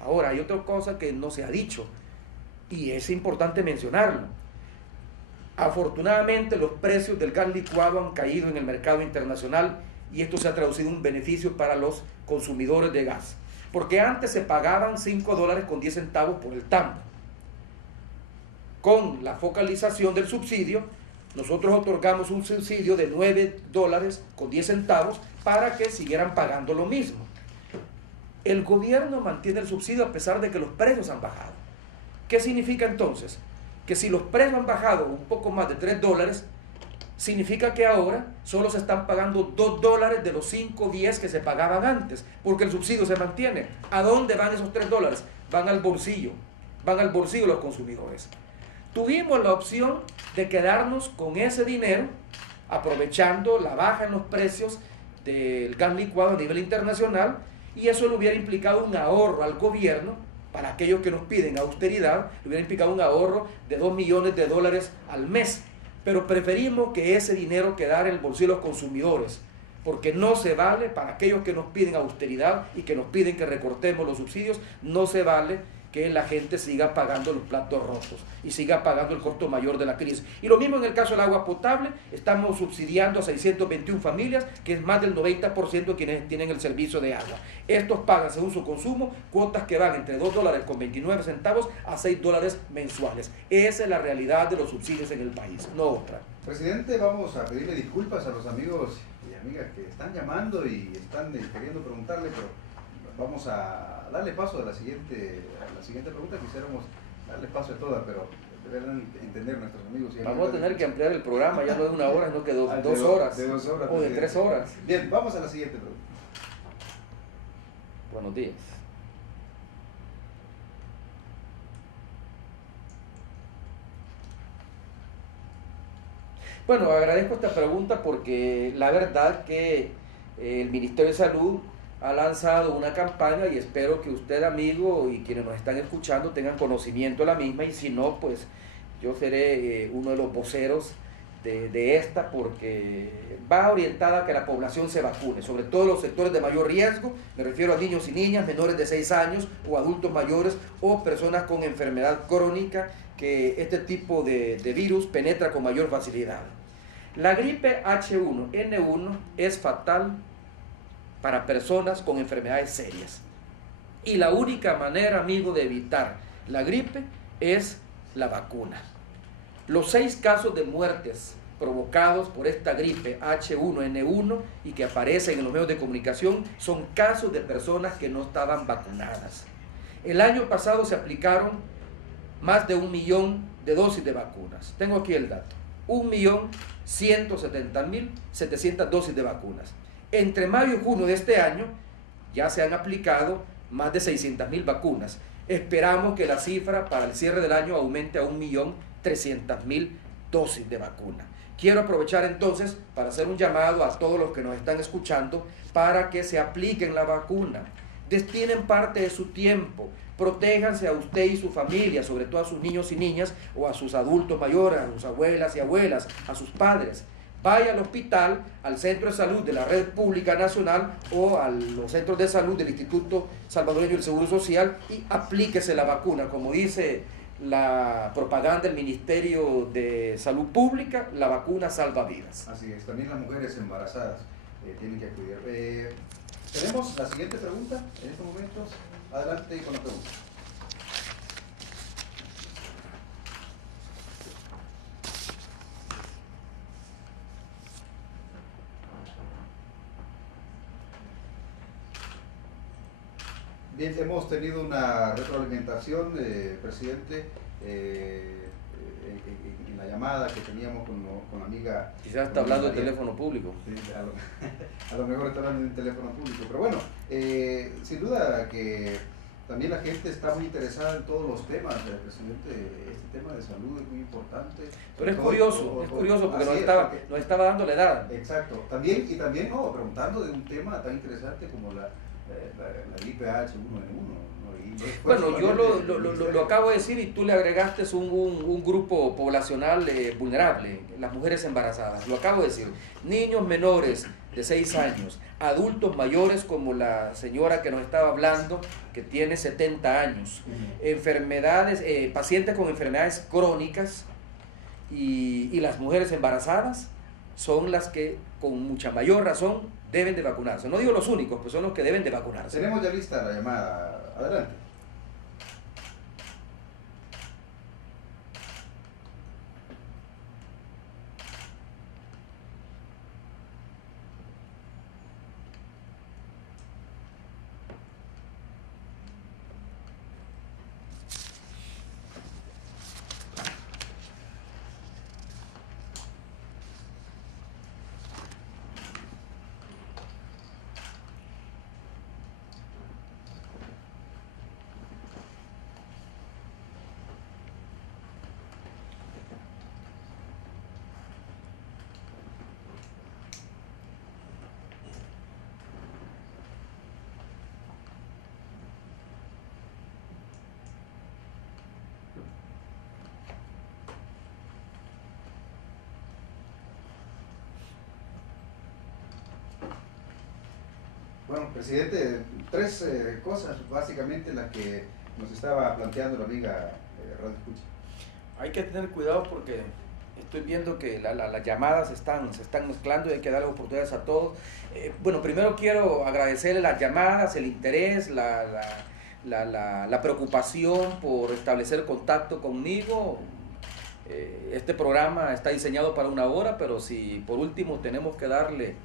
Ahora, hay otra cosa que no se ha dicho, y es importante mencionarlo. Afortunadamente, los precios del gas licuado han caído en el mercado internacional, y esto se ha traducido en un beneficio para los consumidores de gas. Porque antes se pagaban $5.10 por el tambo. Con la focalización del subsidio, nosotros otorgamos un subsidio de $9.10 para que siguieran pagando lo mismo. El gobierno mantiene el subsidio a pesar de que los precios han bajado. ¿Qué significa entonces? Que si los precios han bajado un poco más de $3, significa que ahora solo se están pagando $2 de los 5.10 que se pagaban antes, porque el subsidio se mantiene. ¿A dónde van esos $3? Van al bolsillo de los consumidores. Tuvimos la opción de quedarnos con ese dinero, aprovechando la baja en los precios del gas licuado a nivel internacional, y eso le hubiera implicado un ahorro al gobierno. Para aquellos que nos piden austeridad, le hubiera implicado un ahorro de $2 millones al mes. Pero preferimos que ese dinero quedara en el bolsillo de los consumidores, porque no se vale, para aquellos que nos piden austeridad y que nos piden que recortemos los subsidios, no se vale que la gente siga pagando los platos rotos y siga pagando el costo mayor de la crisis. Y lo mismo en el caso del agua potable. Estamos subsidiando a 621 familias, que es más del 90% de quienes tienen el servicio de agua. Estos pagan según su consumo cuotas que van entre $2.29 a $6 mensuales. Esa es la realidad de los subsidios en el país, no otra. Presidente, vamos a pedirle disculpas a los amigos y amigas que están llamando y están queriendo preguntarle, pero vamos a darle paso a la siguiente pregunta. Quisiéramos darle paso a todas, pero deberán entender nuestros amigos y amigas. Vamos a tener que ampliar el programa, ya no de 1 hora, sino que de 2 horas. De 2 horas. O de 3 horas. Bien, vamos a la siguiente pregunta. Buenos días. Bueno, agradezco esta pregunta porque la verdad que el Ministerio de Salud ha lanzado una campaña y espero que usted, amigo, y quienes nos están escuchando tengan conocimiento de la misma, y si no, pues yo seré uno de los voceros de esta, porque va orientada a que la población se vacune, sobre todo los sectores de mayor riesgo. Me refiero a niños y niñas menores de 6 años o adultos mayores o personas con enfermedad crónica, que este tipo de virus penetra con mayor facilidad. La gripe H1N1 es fatal para personas con enfermedades serias, y la única manera, amigo, de evitar la gripe es la vacuna. Los 6 casos de muertes provocados por esta gripe H1N1 y que aparecen en los medios de comunicación son casos de personas que no estaban vacunadas. El año pasado se aplicaron más de 1 millón de dosis de vacunas. Tengo aquí el dato: 1.170.700 dosis de vacunas. Entre mayo y junio de este año ya se han aplicado más de 600.000 vacunas. Esperamos que la cifra para el cierre del año aumente a 1.300.000 dosis de vacuna. Quiero aprovechar entonces para hacer un llamado a todos los que nos están escuchando para que se apliquen la vacuna. Destinen parte de su tiempo, protéjanse a usted y su familia, sobre todo a sus niños y niñas, o a sus adultos mayores, a sus abuelas y abuelas, a sus padres. Vaya al hospital, al centro de salud de la Red Pública Nacional o a los centros de salud del Instituto Salvadoreño del Seguro Social y aplíquese la vacuna. Como dice la propaganda del Ministerio de Salud Pública, la vacuna salva vidas. Así es, también las mujeres embarazadas tienen que acudir. Tenemos la siguiente pregunta en estos momentos. Adelante con la pregunta. Bien, hemos tenido una retroalimentación, presidente, en la llamada que teníamos con la amiga. Quizás está hablando de teléfono público. Sí, a lo mejor está hablando de un teléfono público, pero bueno, sin duda que También la gente está muy interesada en todos los temas, presidente. Este tema de salud es muy importante. Pero es curioso porque nos estaba dando la edad. Exacto. También preguntando de un tema tan interesante como la gripe H1N1. Bueno, yo lo acabo de decir y tú le agregaste un grupo poblacional vulnerable, las mujeres embarazadas. Lo acabo de decir. Niños menores de 6 años, adultos mayores como la señora que nos estaba hablando, que tiene 70 años, enfermedades, pacientes con enfermedades crónicas y las mujeres embarazadas son las que con mucha mayor razón deben de vacunarse. No digo los únicos, pues son los que deben de vacunarse. Tenemos ya lista la llamada. Adelante. Bueno, presidente, 3 cosas básicamente las que nos estaba planteando la amiga Radio Escucha. Hay que tener cuidado porque estoy viendo que las llamadas se están mezclando y hay que darle oportunidades a todos. Bueno, primero quiero agradecerle las llamadas, el interés, la preocupación por establecer contacto conmigo. Este programa está diseñado para 1 hora, pero si por último tenemos que darle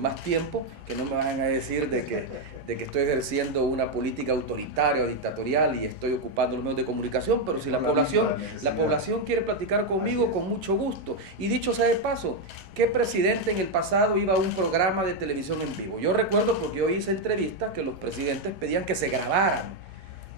más tiempo, que no me vayan a decir de que estoy ejerciendo una política autoritaria o dictatorial y estoy ocupando los medios de comunicación, pero si la población quiere platicar conmigo, con mucho gusto. Y dicho sea de paso, ¿qué presidente en el pasado iba a un programa de televisión en vivo? Yo recuerdo, porque yo hice entrevistas, que los presidentes pedían que se grabaran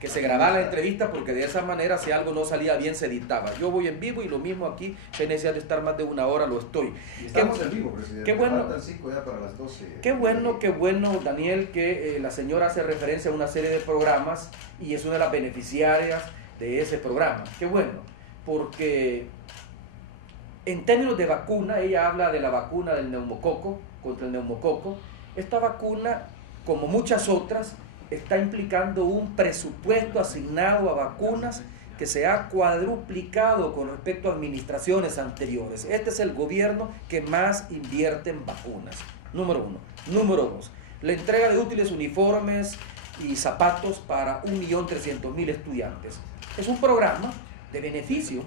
la entrevista, porque de esa manera si algo no salía bien se editaba. Yo voy en vivo y lo mismo aquí, si hay necesidad de estar más de 1 hora, lo estoy. Y estamos en vivo, presidente. Qué bueno, faltan 5 ya para las 12. Qué bueno, Daniel, que la señora hace referencia a una serie de programas y es una de las beneficiarias de ese programa. Qué bueno, porque en términos de vacuna, ella habla de la vacuna del neumococo, contra el neumococo. Esta vacuna, como muchas otras, está implicando un presupuesto asignado a vacunas que se ha cuadruplicado con respecto a administraciones anteriores. Este es el gobierno que más invierte en vacunas, número 1. Número 2, la entrega de útiles, uniformes y zapatos para 1.300.000 estudiantes. Es un programa de beneficio,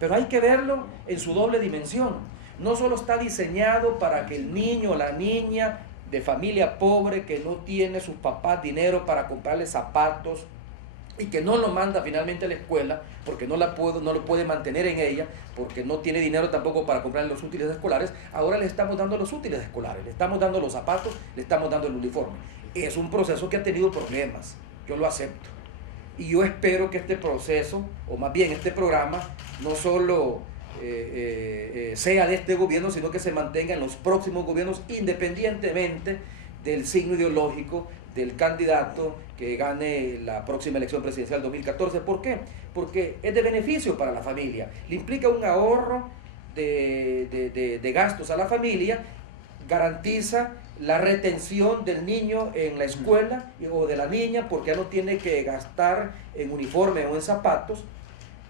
pero hay que verlo en su doble dimensión. No solo está diseñado para que el niño o la niña de familia pobre que no tiene sus papás dinero para comprarle zapatos y que no lo manda finalmente a la escuela porque no lo puede mantener en ella, porque no tiene dinero tampoco para comprarle los útiles escolares. Ahora le estamos dando los útiles escolares, le estamos dando los zapatos, le estamos dando el uniforme. Es un proceso que ha tenido problemas, yo lo acepto, y yo espero que este proceso, o más bien este programa, no solo sea de este gobierno, sino que se mantenga en los próximos gobiernos, independientemente del signo ideológico del candidato que gane la próxima elección presidencial 2014. ¿Por qué? Porque es de beneficio para la familia, le implica un ahorro de gastos a la familia, garantiza la retención del niño en la escuela o de la niña, porque ya no tiene que gastar en uniforme o en zapatos.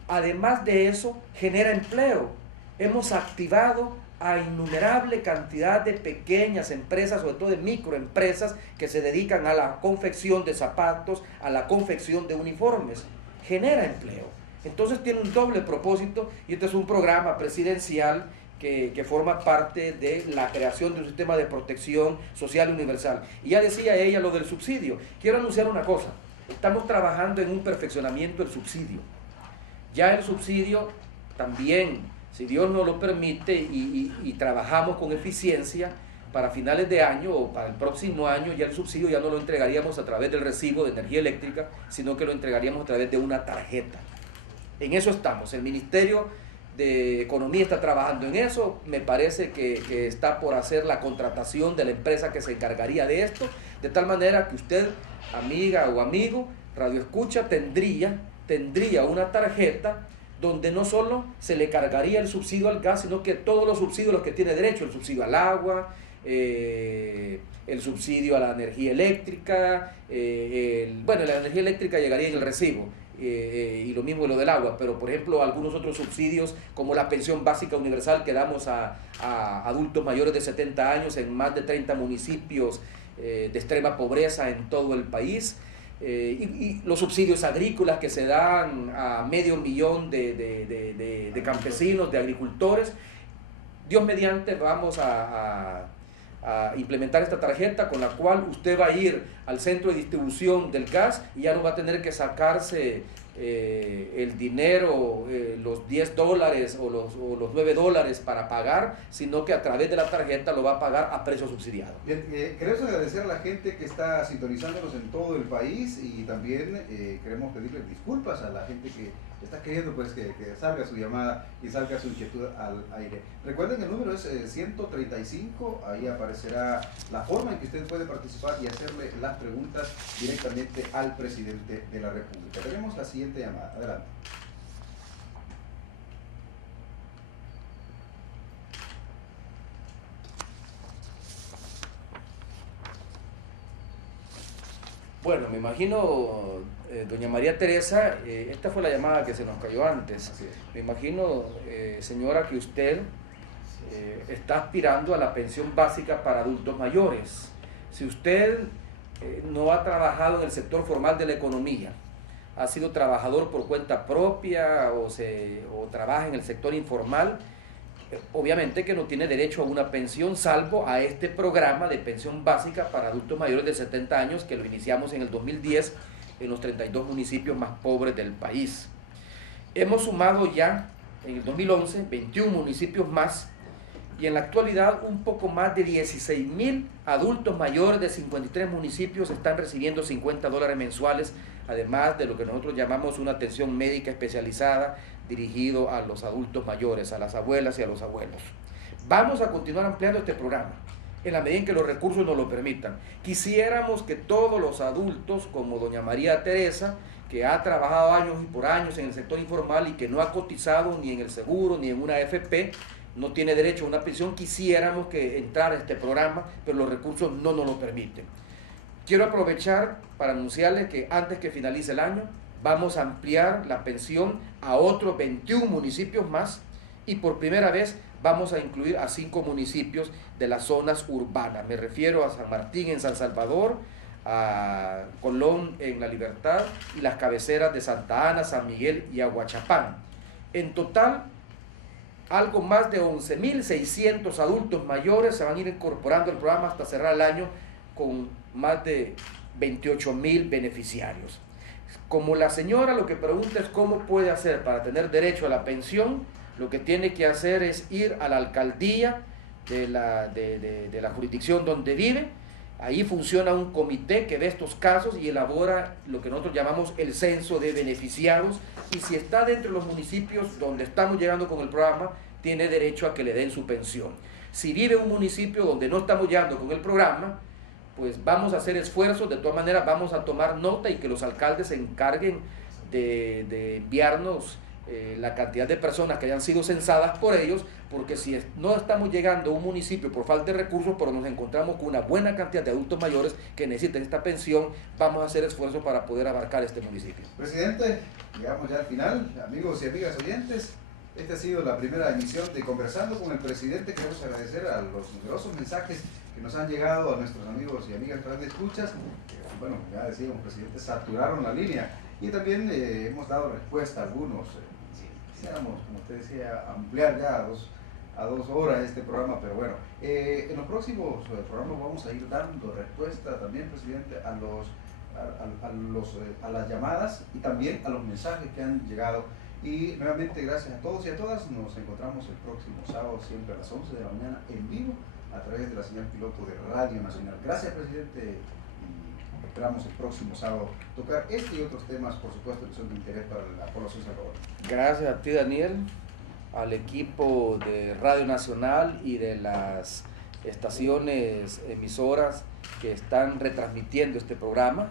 Además de eso, genera empleo. Hemos activado a innumerable cantidad de pequeñas empresas, sobre todo de microempresas, que se dedican a la confección de zapatos, a la confección de uniformes. Genera empleo. Entonces tiene un doble propósito, y este es un programa presidencial que forma parte de la creación de un sistema de protección social universal. Y ya decía ella lo del subsidio. Quiero anunciar una cosa: estamos trabajando en un perfeccionamiento del subsidio. Ya el subsidio también, si Dios nos lo permite y trabajamos con eficiencia, para finales de año o para el próximo año ya el subsidio ya no lo entregaríamos a través del recibo de energía eléctrica, sino que lo entregaríamos a través de una tarjeta. En eso estamos. El Ministerio de Economía está trabajando en eso. Me parece que está por hacer la contratación de la empresa que se encargaría de esto, de tal manera que usted, amiga o amigo, radio escucha, tendría una tarjeta donde no solo se le cargaría el subsidio al gas, sino que todos los subsidios los que tiene derecho, el subsidio al agua, el subsidio a la energía eléctrica, bueno, la energía eléctrica llegaría en el recibo, y lo mismo lo del agua, pero por ejemplo algunos otros subsidios como la pensión básica universal que damos a adultos mayores de 70 años en más de 30 municipios de extrema pobreza en todo el país, y los subsidios agrícolas que se dan a 500.000 de campesinos, de agricultores. Dios mediante vamos a implementar esta tarjeta con la cual usted va a ir al centro de distribución del gas y ya no va a tener que sacarse el dinero, los $10 o los $9 para pagar, sino que a través de la tarjeta lo va a pagar a precio subsidiado. Bien, queremos agradecer a la gente que está sintonizándonos en todo el país y también queremos pedirle disculpas a la gente que está queriendo pues que salga su llamada y salga su inquietud al aire. Recuerden, el número es 135, ahí aparecerá la forma en que usted puede participar y hacerle las preguntas directamente al presidente de la República. Tenemos la siguiente llamada, adelante. Bueno, me imagino, doña María Teresa, esta fue la llamada que se nos cayó antes. Me imagino, señora, que usted está aspirando a la pensión básica para adultos mayores. Si usted no ha trabajado en el sector formal de la economía, ha sido trabajador por cuenta propia o trabaja en el sector informal, obviamente que no tiene derecho a una pensión, salvo a este programa de pensión básica para adultos mayores de 70 años que lo iniciamos en el 2010 en los 32 municipios más pobres del país. Hemos sumado ya en el 2011 21 municipios más y en la actualidad un poco más de 16.000 adultos mayores de 53 municipios están recibiendo $50 mensuales, además de lo que nosotros llamamos una atención médica especializada dirigido a los adultos mayores, a las abuelas y a los abuelos. Vamos a continuar ampliando este programa en la medida en que los recursos nos lo permitan. Quisiéramos que todos los adultos, como doña María Teresa, que ha trabajado años y por años en el sector informal y que no ha cotizado ni en el seguro ni en una AFP, no tiene derecho a una pensión, quisiéramos que entrara a este programa, pero los recursos no nos lo permiten. Quiero aprovechar para anunciarles que antes que finalice el año, vamos a ampliar la pensión a otros 21 municipios más y por primera vez vamos a incluir a 5 municipios de las zonas urbanas. Me refiero a San Martín en San Salvador, a Colón en La Libertad y las cabeceras de Santa Ana, San Miguel y Aguachapán. En total, algo más de 11.600 adultos mayores se van a ir incorporando al programa hasta cerrar el año con más de 28.000 beneficiarios. Como la señora lo que pregunta es cómo puede hacer para tener derecho a la pensión, lo que tiene que hacer es ir a la alcaldía de la jurisdicción donde vive. Ahí funciona un comité que ve estos casos y elabora lo que nosotros llamamos el censo de beneficiados, y si está dentro de los municipios donde estamos llegando con el programa, tiene derecho a que le den su pensión. Si vive en un municipio donde no estamos llegando con el programa, pues vamos a hacer esfuerzos, de todas maneras vamos a tomar nota y que los alcaldes se encarguen de enviarnos la cantidad de personas que hayan sido censadas por ellos, porque si no estamos llegando a un municipio por falta de recursos, pero nos encontramos con una buena cantidad de adultos mayores que necesitan esta pensión, vamos a hacer esfuerzos para poder abarcar este municipio. Presidente, llegamos ya al final, amigos y amigas oyentes. Esta ha sido la primera emisión de Conversando con el Presidente. Queremos agradecer a los numerosos mensajes que nos han llegado a nuestros amigos y amigas de escuchas. Bueno, ya decíamos, presidente, saturaron la línea y también hemos dado respuesta a algunos. Quisiéramos, como usted decía, ampliar ya a dos horas este programa, pero bueno, en los próximos programas vamos a ir dando respuesta también, presidente, a las llamadas y también a los mensajes que han llegado. Y nuevamente gracias a todos y a todas, nos encontramos el próximo sábado siempre a las 11 de la mañana en vivo a través de la señal piloto de Radio Nacional. Gracias, presidente, y esperamos el próximo sábado tocar este y otros temas, por supuesto, que son de interés para la población salvadoreña. Gracias a ti, Daniel, al equipo de Radio Nacional y de las estaciones emisoras que están retransmitiendo este programa.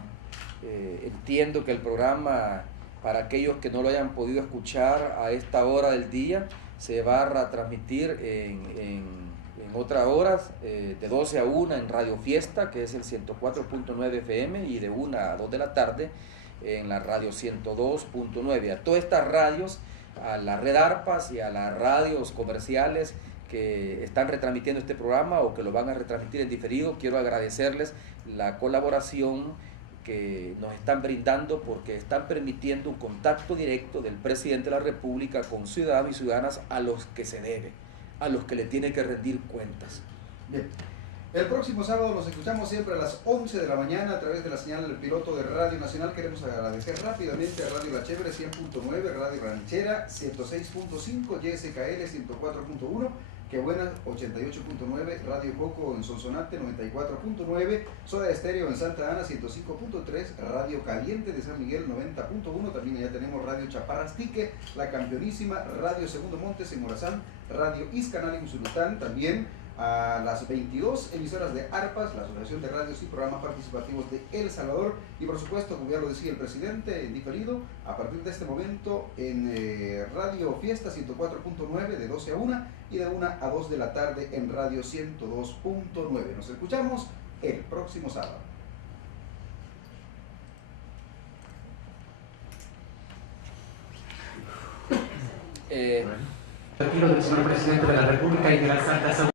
Entiendo que el programa, para aquellos que no lo hayan podido escuchar a esta hora del día, se va a retransmitir en otras horas, de 12 a 1 en Radio Fiesta, que es el 104.9 FM, y de 1 a 2 de la tarde en la radio 102.9. A todas estas radios, a la red ARPAS y a las radios comerciales que están retransmitiendo este programa o que lo van a retransmitir en diferido, quiero agradecerles la colaboración que nos están brindando, porque están permitiendo un contacto directo del presidente de la República con ciudadanos y ciudadanas a los que se debe, a los que le tiene que rendir cuentas. Bien. El próximo sábado nos escuchamos siempre a las 11 de la mañana a través de la señal del piloto de Radio Nacional. Queremos agradecer rápidamente a Radio La Chévere 100.9, Radio Ranchera 106.5, YSKL 104.1, Que Buena 88.9, Radio Coco en Sonsonate 94.9, Soda Estéreo en Santa Ana 105.3, Radio Caliente de San Miguel 90.1, también ya tenemos Radio Chaparrastique, La Campeonísima, Radio Segundo Montes en Morazán, Radio Iscanal en Usulután, también a las 22 emisoras de ARPAS, la Asociación de Radios y Programas Participativos de El Salvador, y por supuesto, como ya lo decía el presidente, en diferido, a partir de este momento en Radio Fiesta 104.9 de 12 a 1 y de 1 a 2 de la tarde en Radio 102.9. Nos escuchamos el próximo sábado. Retiro del señor presidente de la República y de la Santa